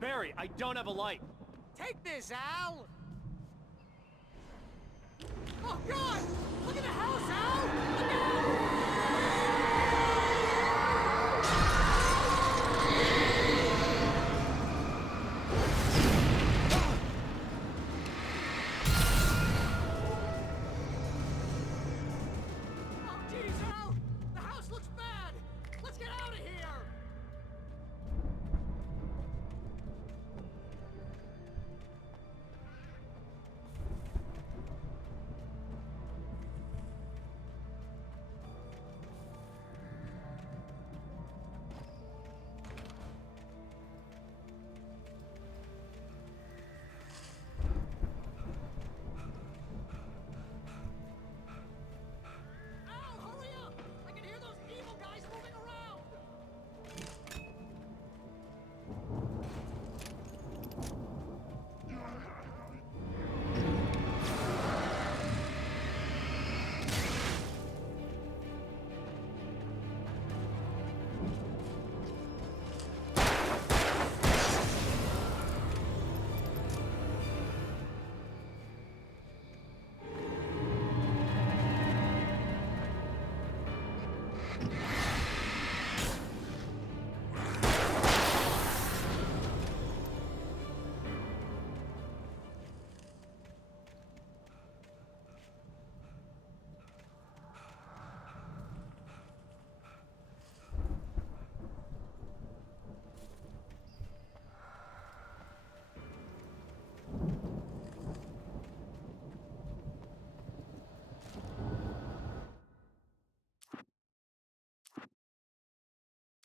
Barry, I don't have a light. Take this, Al! Oh, God! Look at the house, Al! Look out! Oh, geez, Al! The house looks bad! Let's get out of here! Al, hurry up! I can hear those evil guys moving around!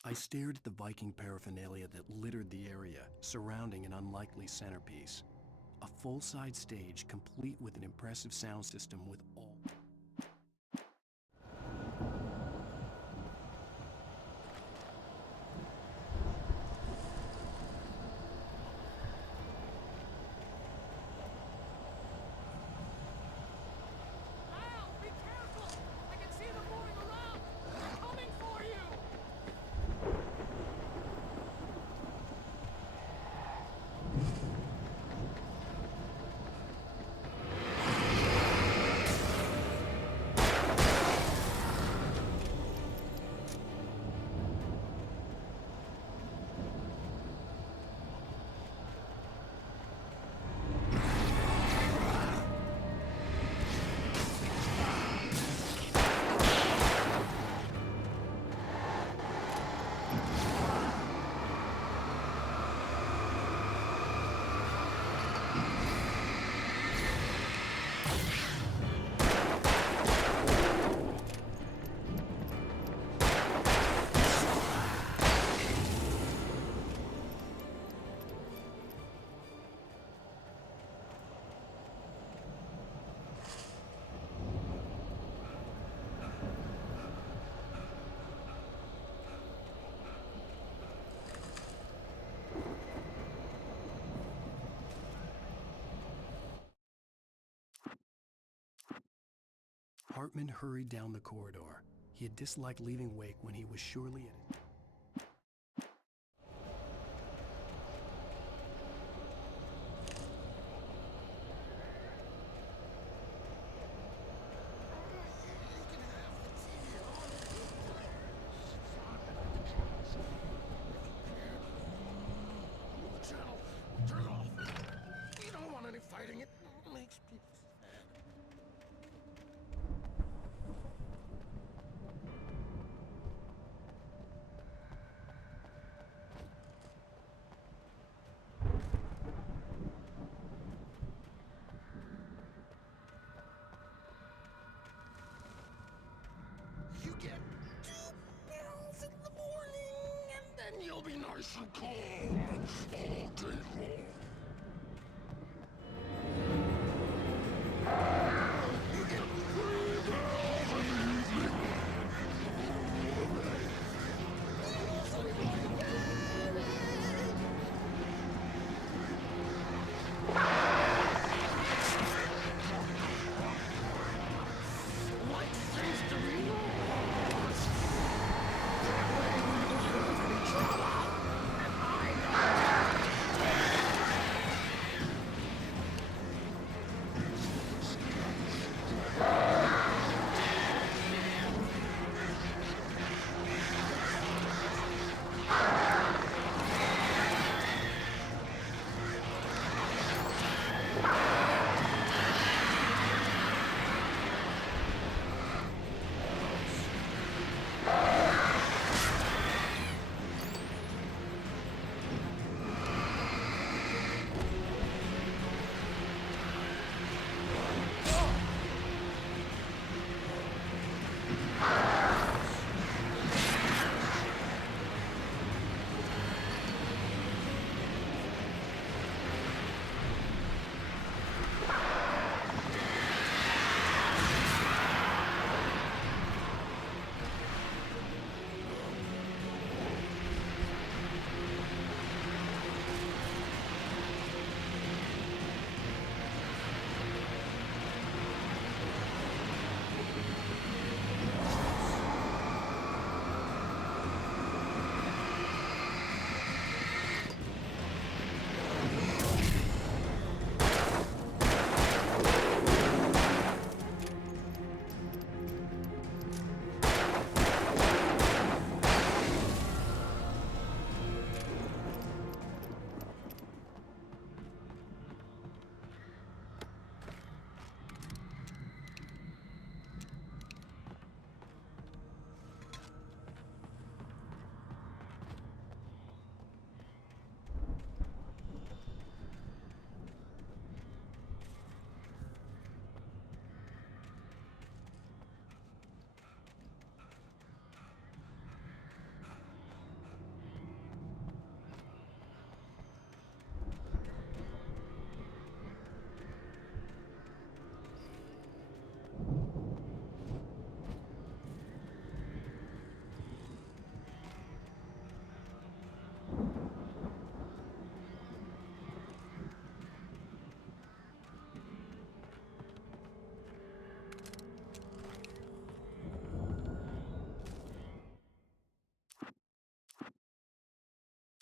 I stared at the Viking paraphernalia that littered the area, surrounding an unlikely centerpiece. A full-size stage complete with an impressive sound system with all... Al, be careful! I can see them moving around! They're coming for you! Hartman hurried down the corridor. He had disliked leaving Wake when he was surely at it. Turn off. You don't want any fighting. It makes people sad. You get 2 pills in the morning, and then you'll be nice and calm all day long. You get 3 pills in the evening. What seems to be yours?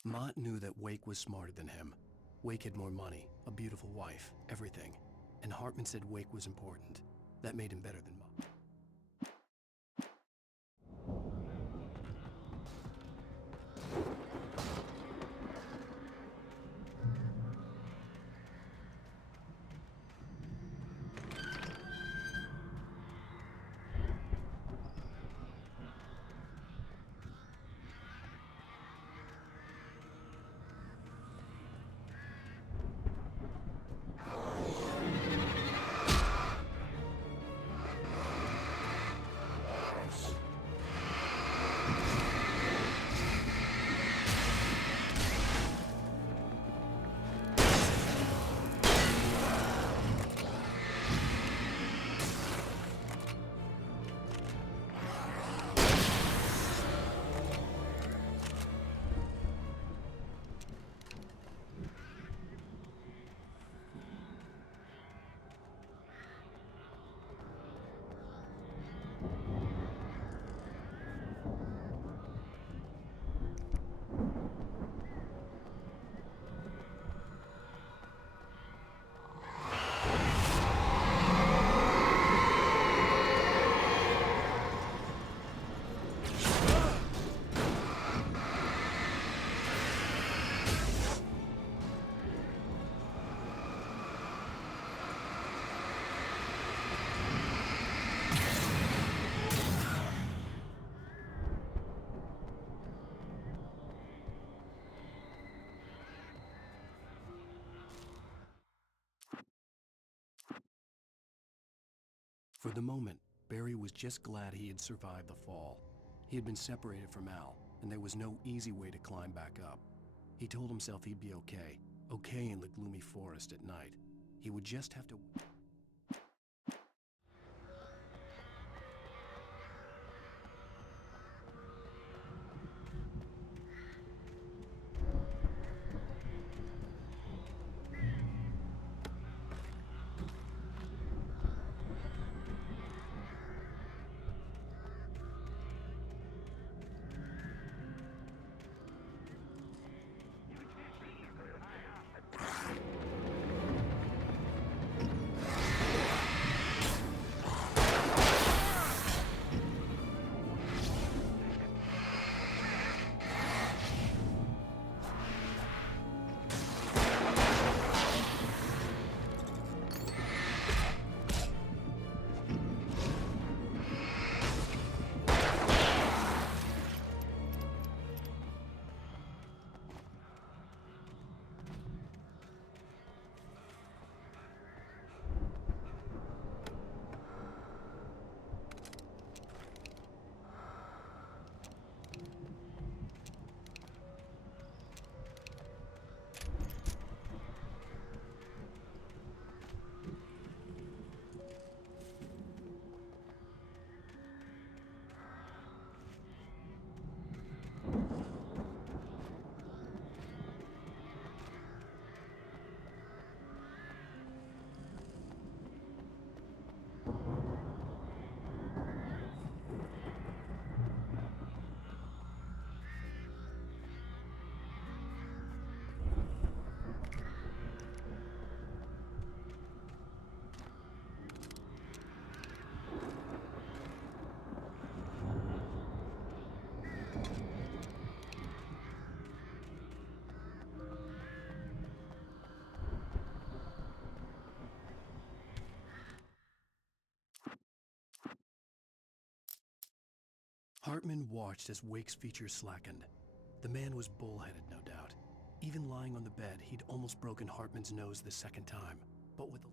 Mott knew that Wake was smarter than him. Wake had more money, a beautiful wife, everything. And Hartman said Wake was important. That made him better than Mott. For the moment, Barry was just glad he had survived the fall. He had been separated from Al, and there was no easy way to climb back up. He told himself he'd be okay in the gloomy forest at night. He would just have to... Hartman watched as Wake's features slackened. The man was bullheaded, no doubt. Even lying on the bed, he'd almost broken Hartman's nose the second time, but with a...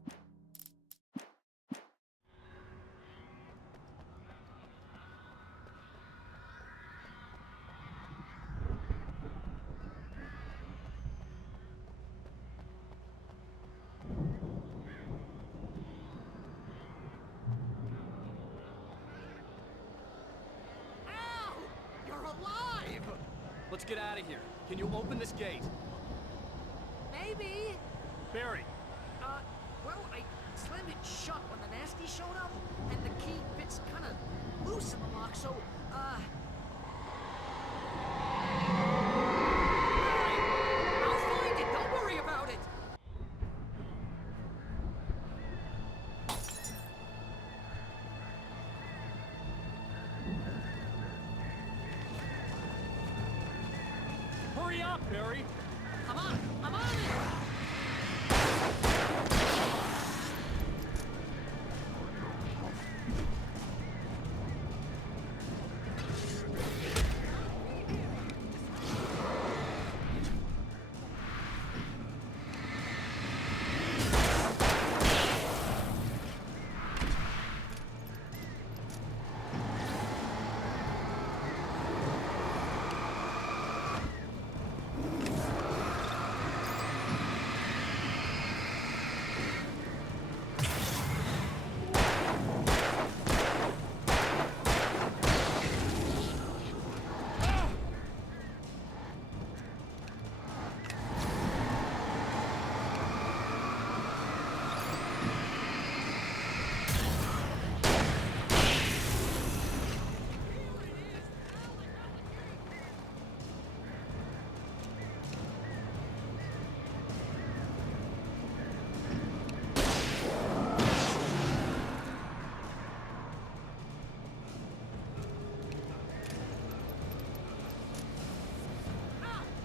Let's get out of here. Can you open this gate? Maybe. Barry! Well, I slammed it shut when the nasty showed up, and the key fits kind of loose in the lock, so, Barry! Hurry up, Barry! I'm on it!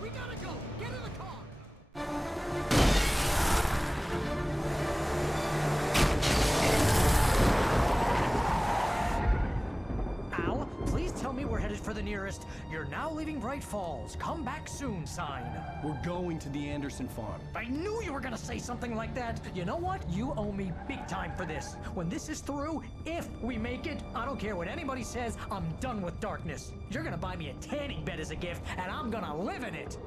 We gotta go! Get in the car! Al, please tell me we're headed for the nearest "You're now leaving Bright Falls. Come back soon" sign. We're going to the Anderson farm. I knew you were gonna say something like that. You know what? You owe me big time for this. When this is through, if we make it, I don't care what anybody says, I'm done with darkness. You're gonna buy me a tanning bed as a gift, and I'm gonna live in it.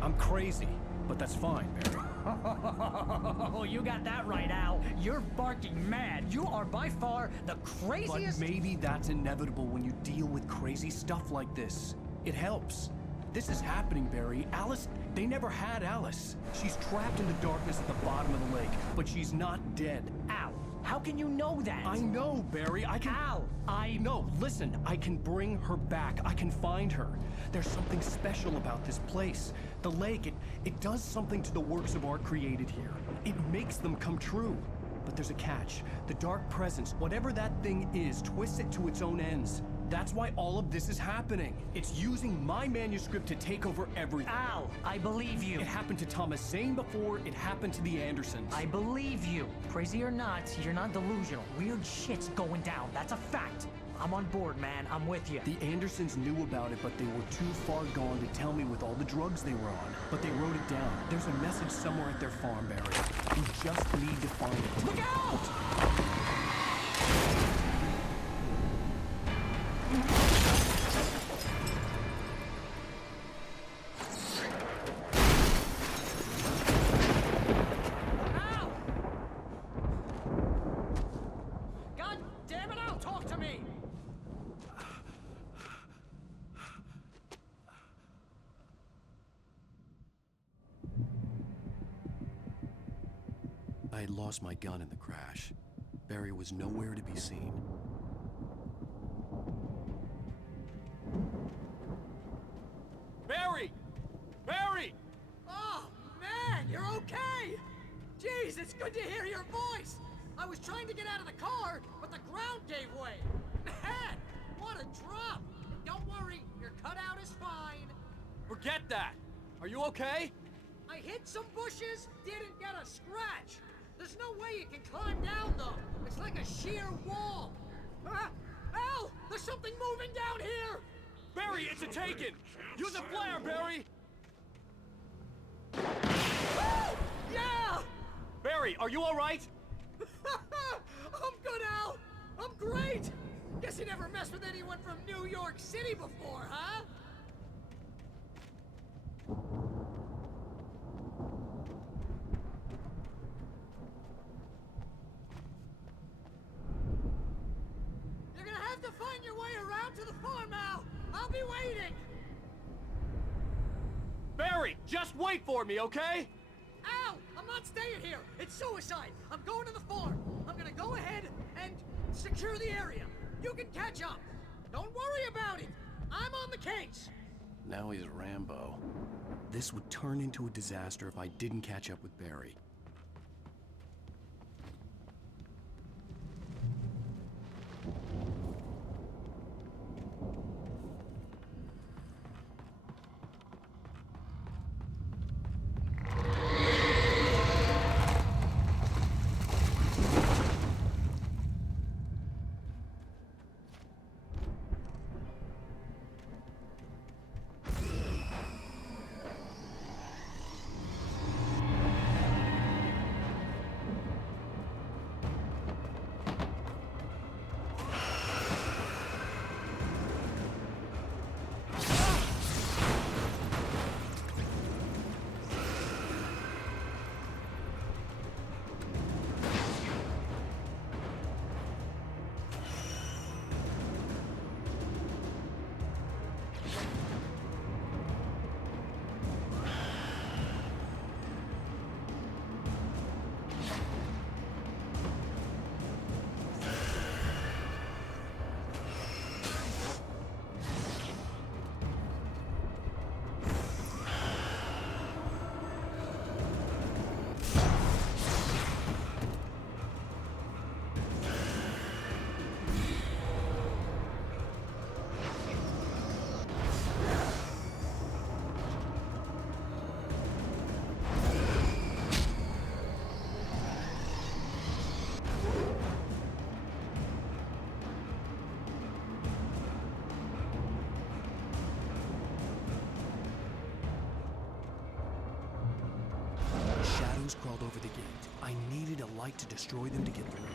I'm crazy, but that's fine, Barry. Oh, you got that right, Al. You're barking mad. You are by far the craziest. But maybe that's inevitable when you deal with crazy stuff like this. It helps. This is happening, Barry. Alice, they never had Alice. She's trapped in the darkness at the bottom of the lake, but she's not dead. Al, how can you know that? I know, Barry. I can... Al, No, listen. I can bring her back. I can find her. There's something special about this place. The lake, it does something to the works of art created here. It makes them come true. But there's a catch. The dark presence, whatever that thing is, twists it to its own ends. That's why all of this is happening. It's using my manuscript to take over everything. Al, I believe you. It happened to Thomas Zane before, it happened to the Andersons. I believe you. Crazy or not, you're not delusional. Weird shit's going down. That's a fact. I'm on board, man. I'm with you. The Andersons knew about it, but they were too far gone to tell me with all the drugs they were on. But they wrote it down. There's a message somewhere at their farm, Barry. We just need to find it. Look out! God damn it, Al, talk to me! I had lost my gun in the crash. Barry was nowhere to be seen. Barry! Barry! Oh, man, you're okay! Jeez, it's good to hear your voice! I was trying to get out of the car, but the ground gave way. Man, what a drop! Don't worry, your cutout is fine. Forget that! Are you okay? I hit some bushes, didn't get a scratch. There's no way you can climb down, though. It's like a sheer wall. Al, there's something moving down here! Barry, it's a taken! Use a flare, Barry! Yeah! Barry, are you alright? I'm good, Al! I'm great! Guess you never messed with anyone from New York City before, huh? You're gonna have to find your way around to the farm, Al! I'll be waiting! Barry, just wait for me, okay? Al! I'm not staying here! It's suicide! I'm going to the farm! I'm gonna go ahead and secure the area! You can catch up! Don't worry about it! I'm on the case! Now he's Rambo. This would turn into a disaster if I didn't catch up with Barry. Shadows crawled over the gate. I needed a light to destroy them to get through.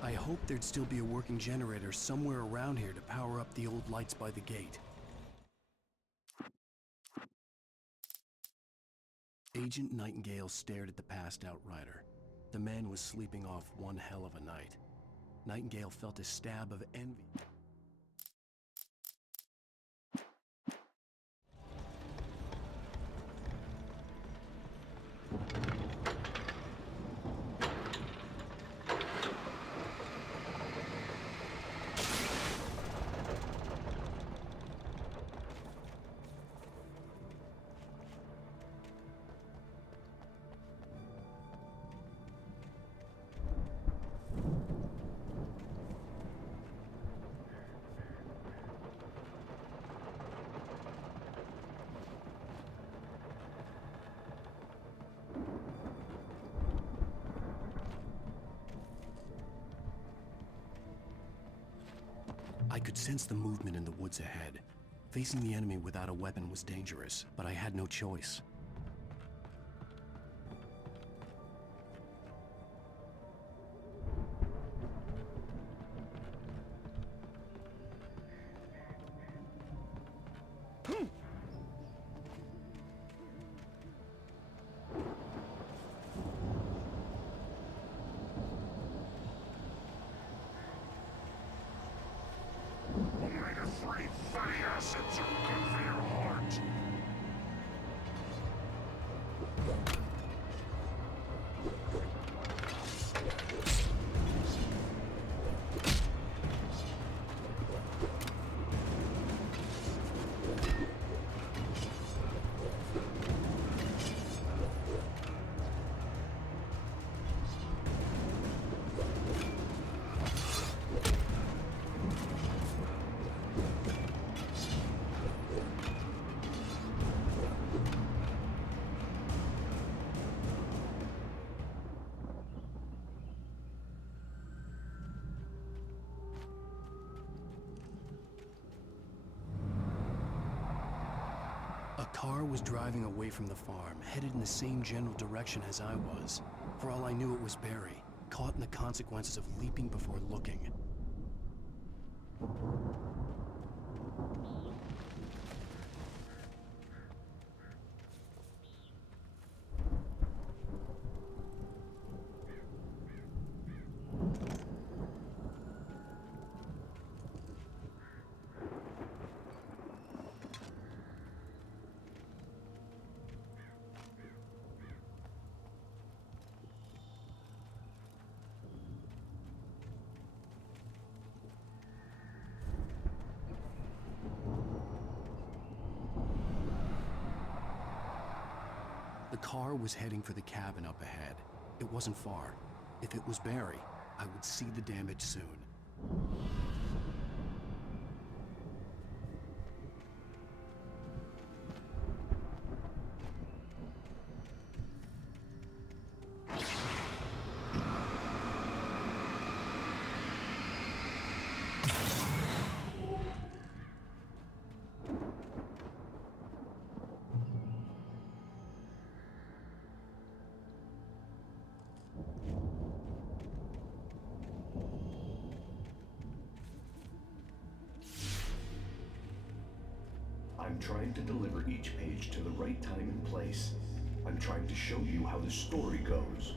I hoped there'd still be a working generator somewhere around here to power up the old lights by the gate. Agent Nightingale stared at the passed-out rider. The man was sleeping off one hell of a night. Nightingale felt a stab of envy. I could sense the movement in the woods ahead. Facing the enemy without a weapon was dangerous, but I had no choice. A car was driving away from the farm, headed in the same general direction as I was. For all I knew, it was Barry, caught in the consequences of leaping before looking. The car was heading for the cabin up ahead. It wasn't far. If it was Barry, I would see the damage soon. I'm trying to deliver each page to the right time and place. I'm trying to show you how the story goes.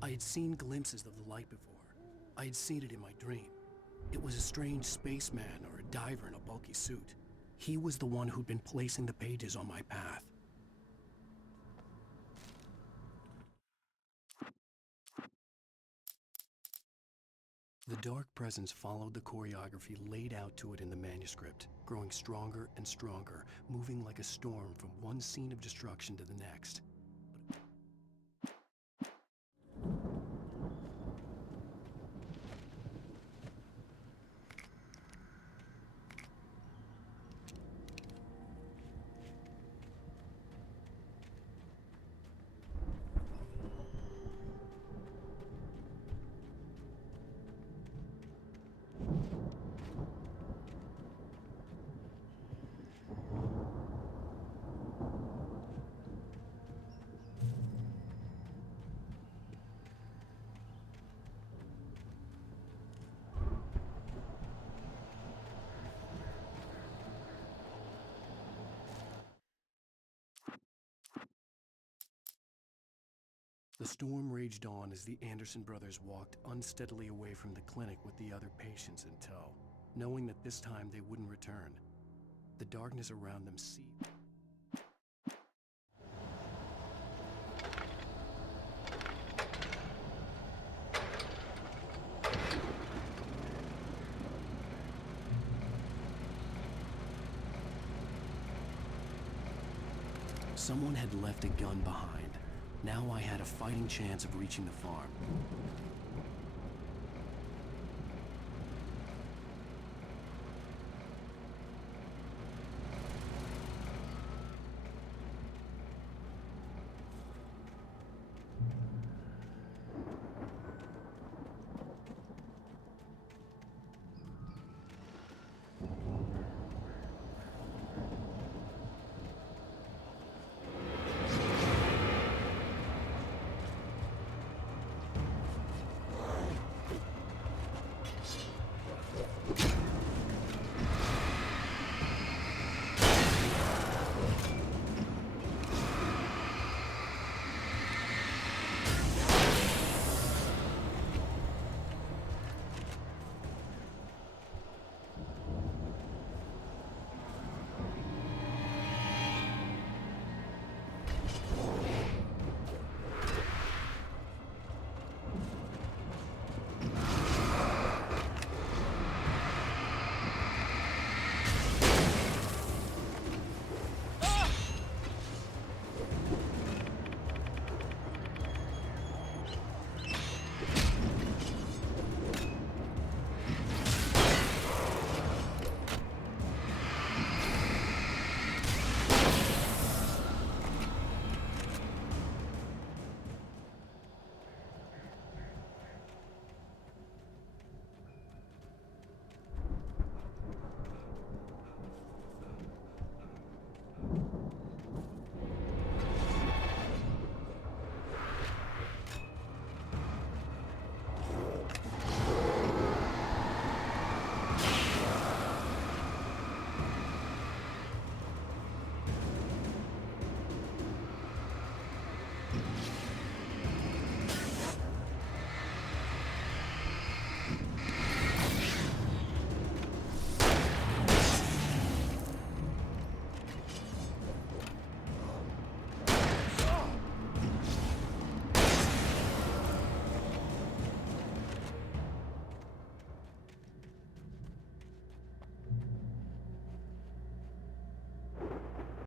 I had seen glimpses of the light before. I had seen it in my dream. It was a strange spaceman or a diver in a bulky suit. He was the one who'd been placing the pages on my path. The dark presence followed the choreography laid out to it in the manuscript, growing stronger and stronger, moving like a storm from one scene of destruction to the next. The storm raged on as the Anderson brothers walked unsteadily away from the clinic with the other patients in tow, knowing that this time they wouldn't return. The darkness around them seethed. Someone had left a gun behind. Now I had a fighting chance of reaching the farm.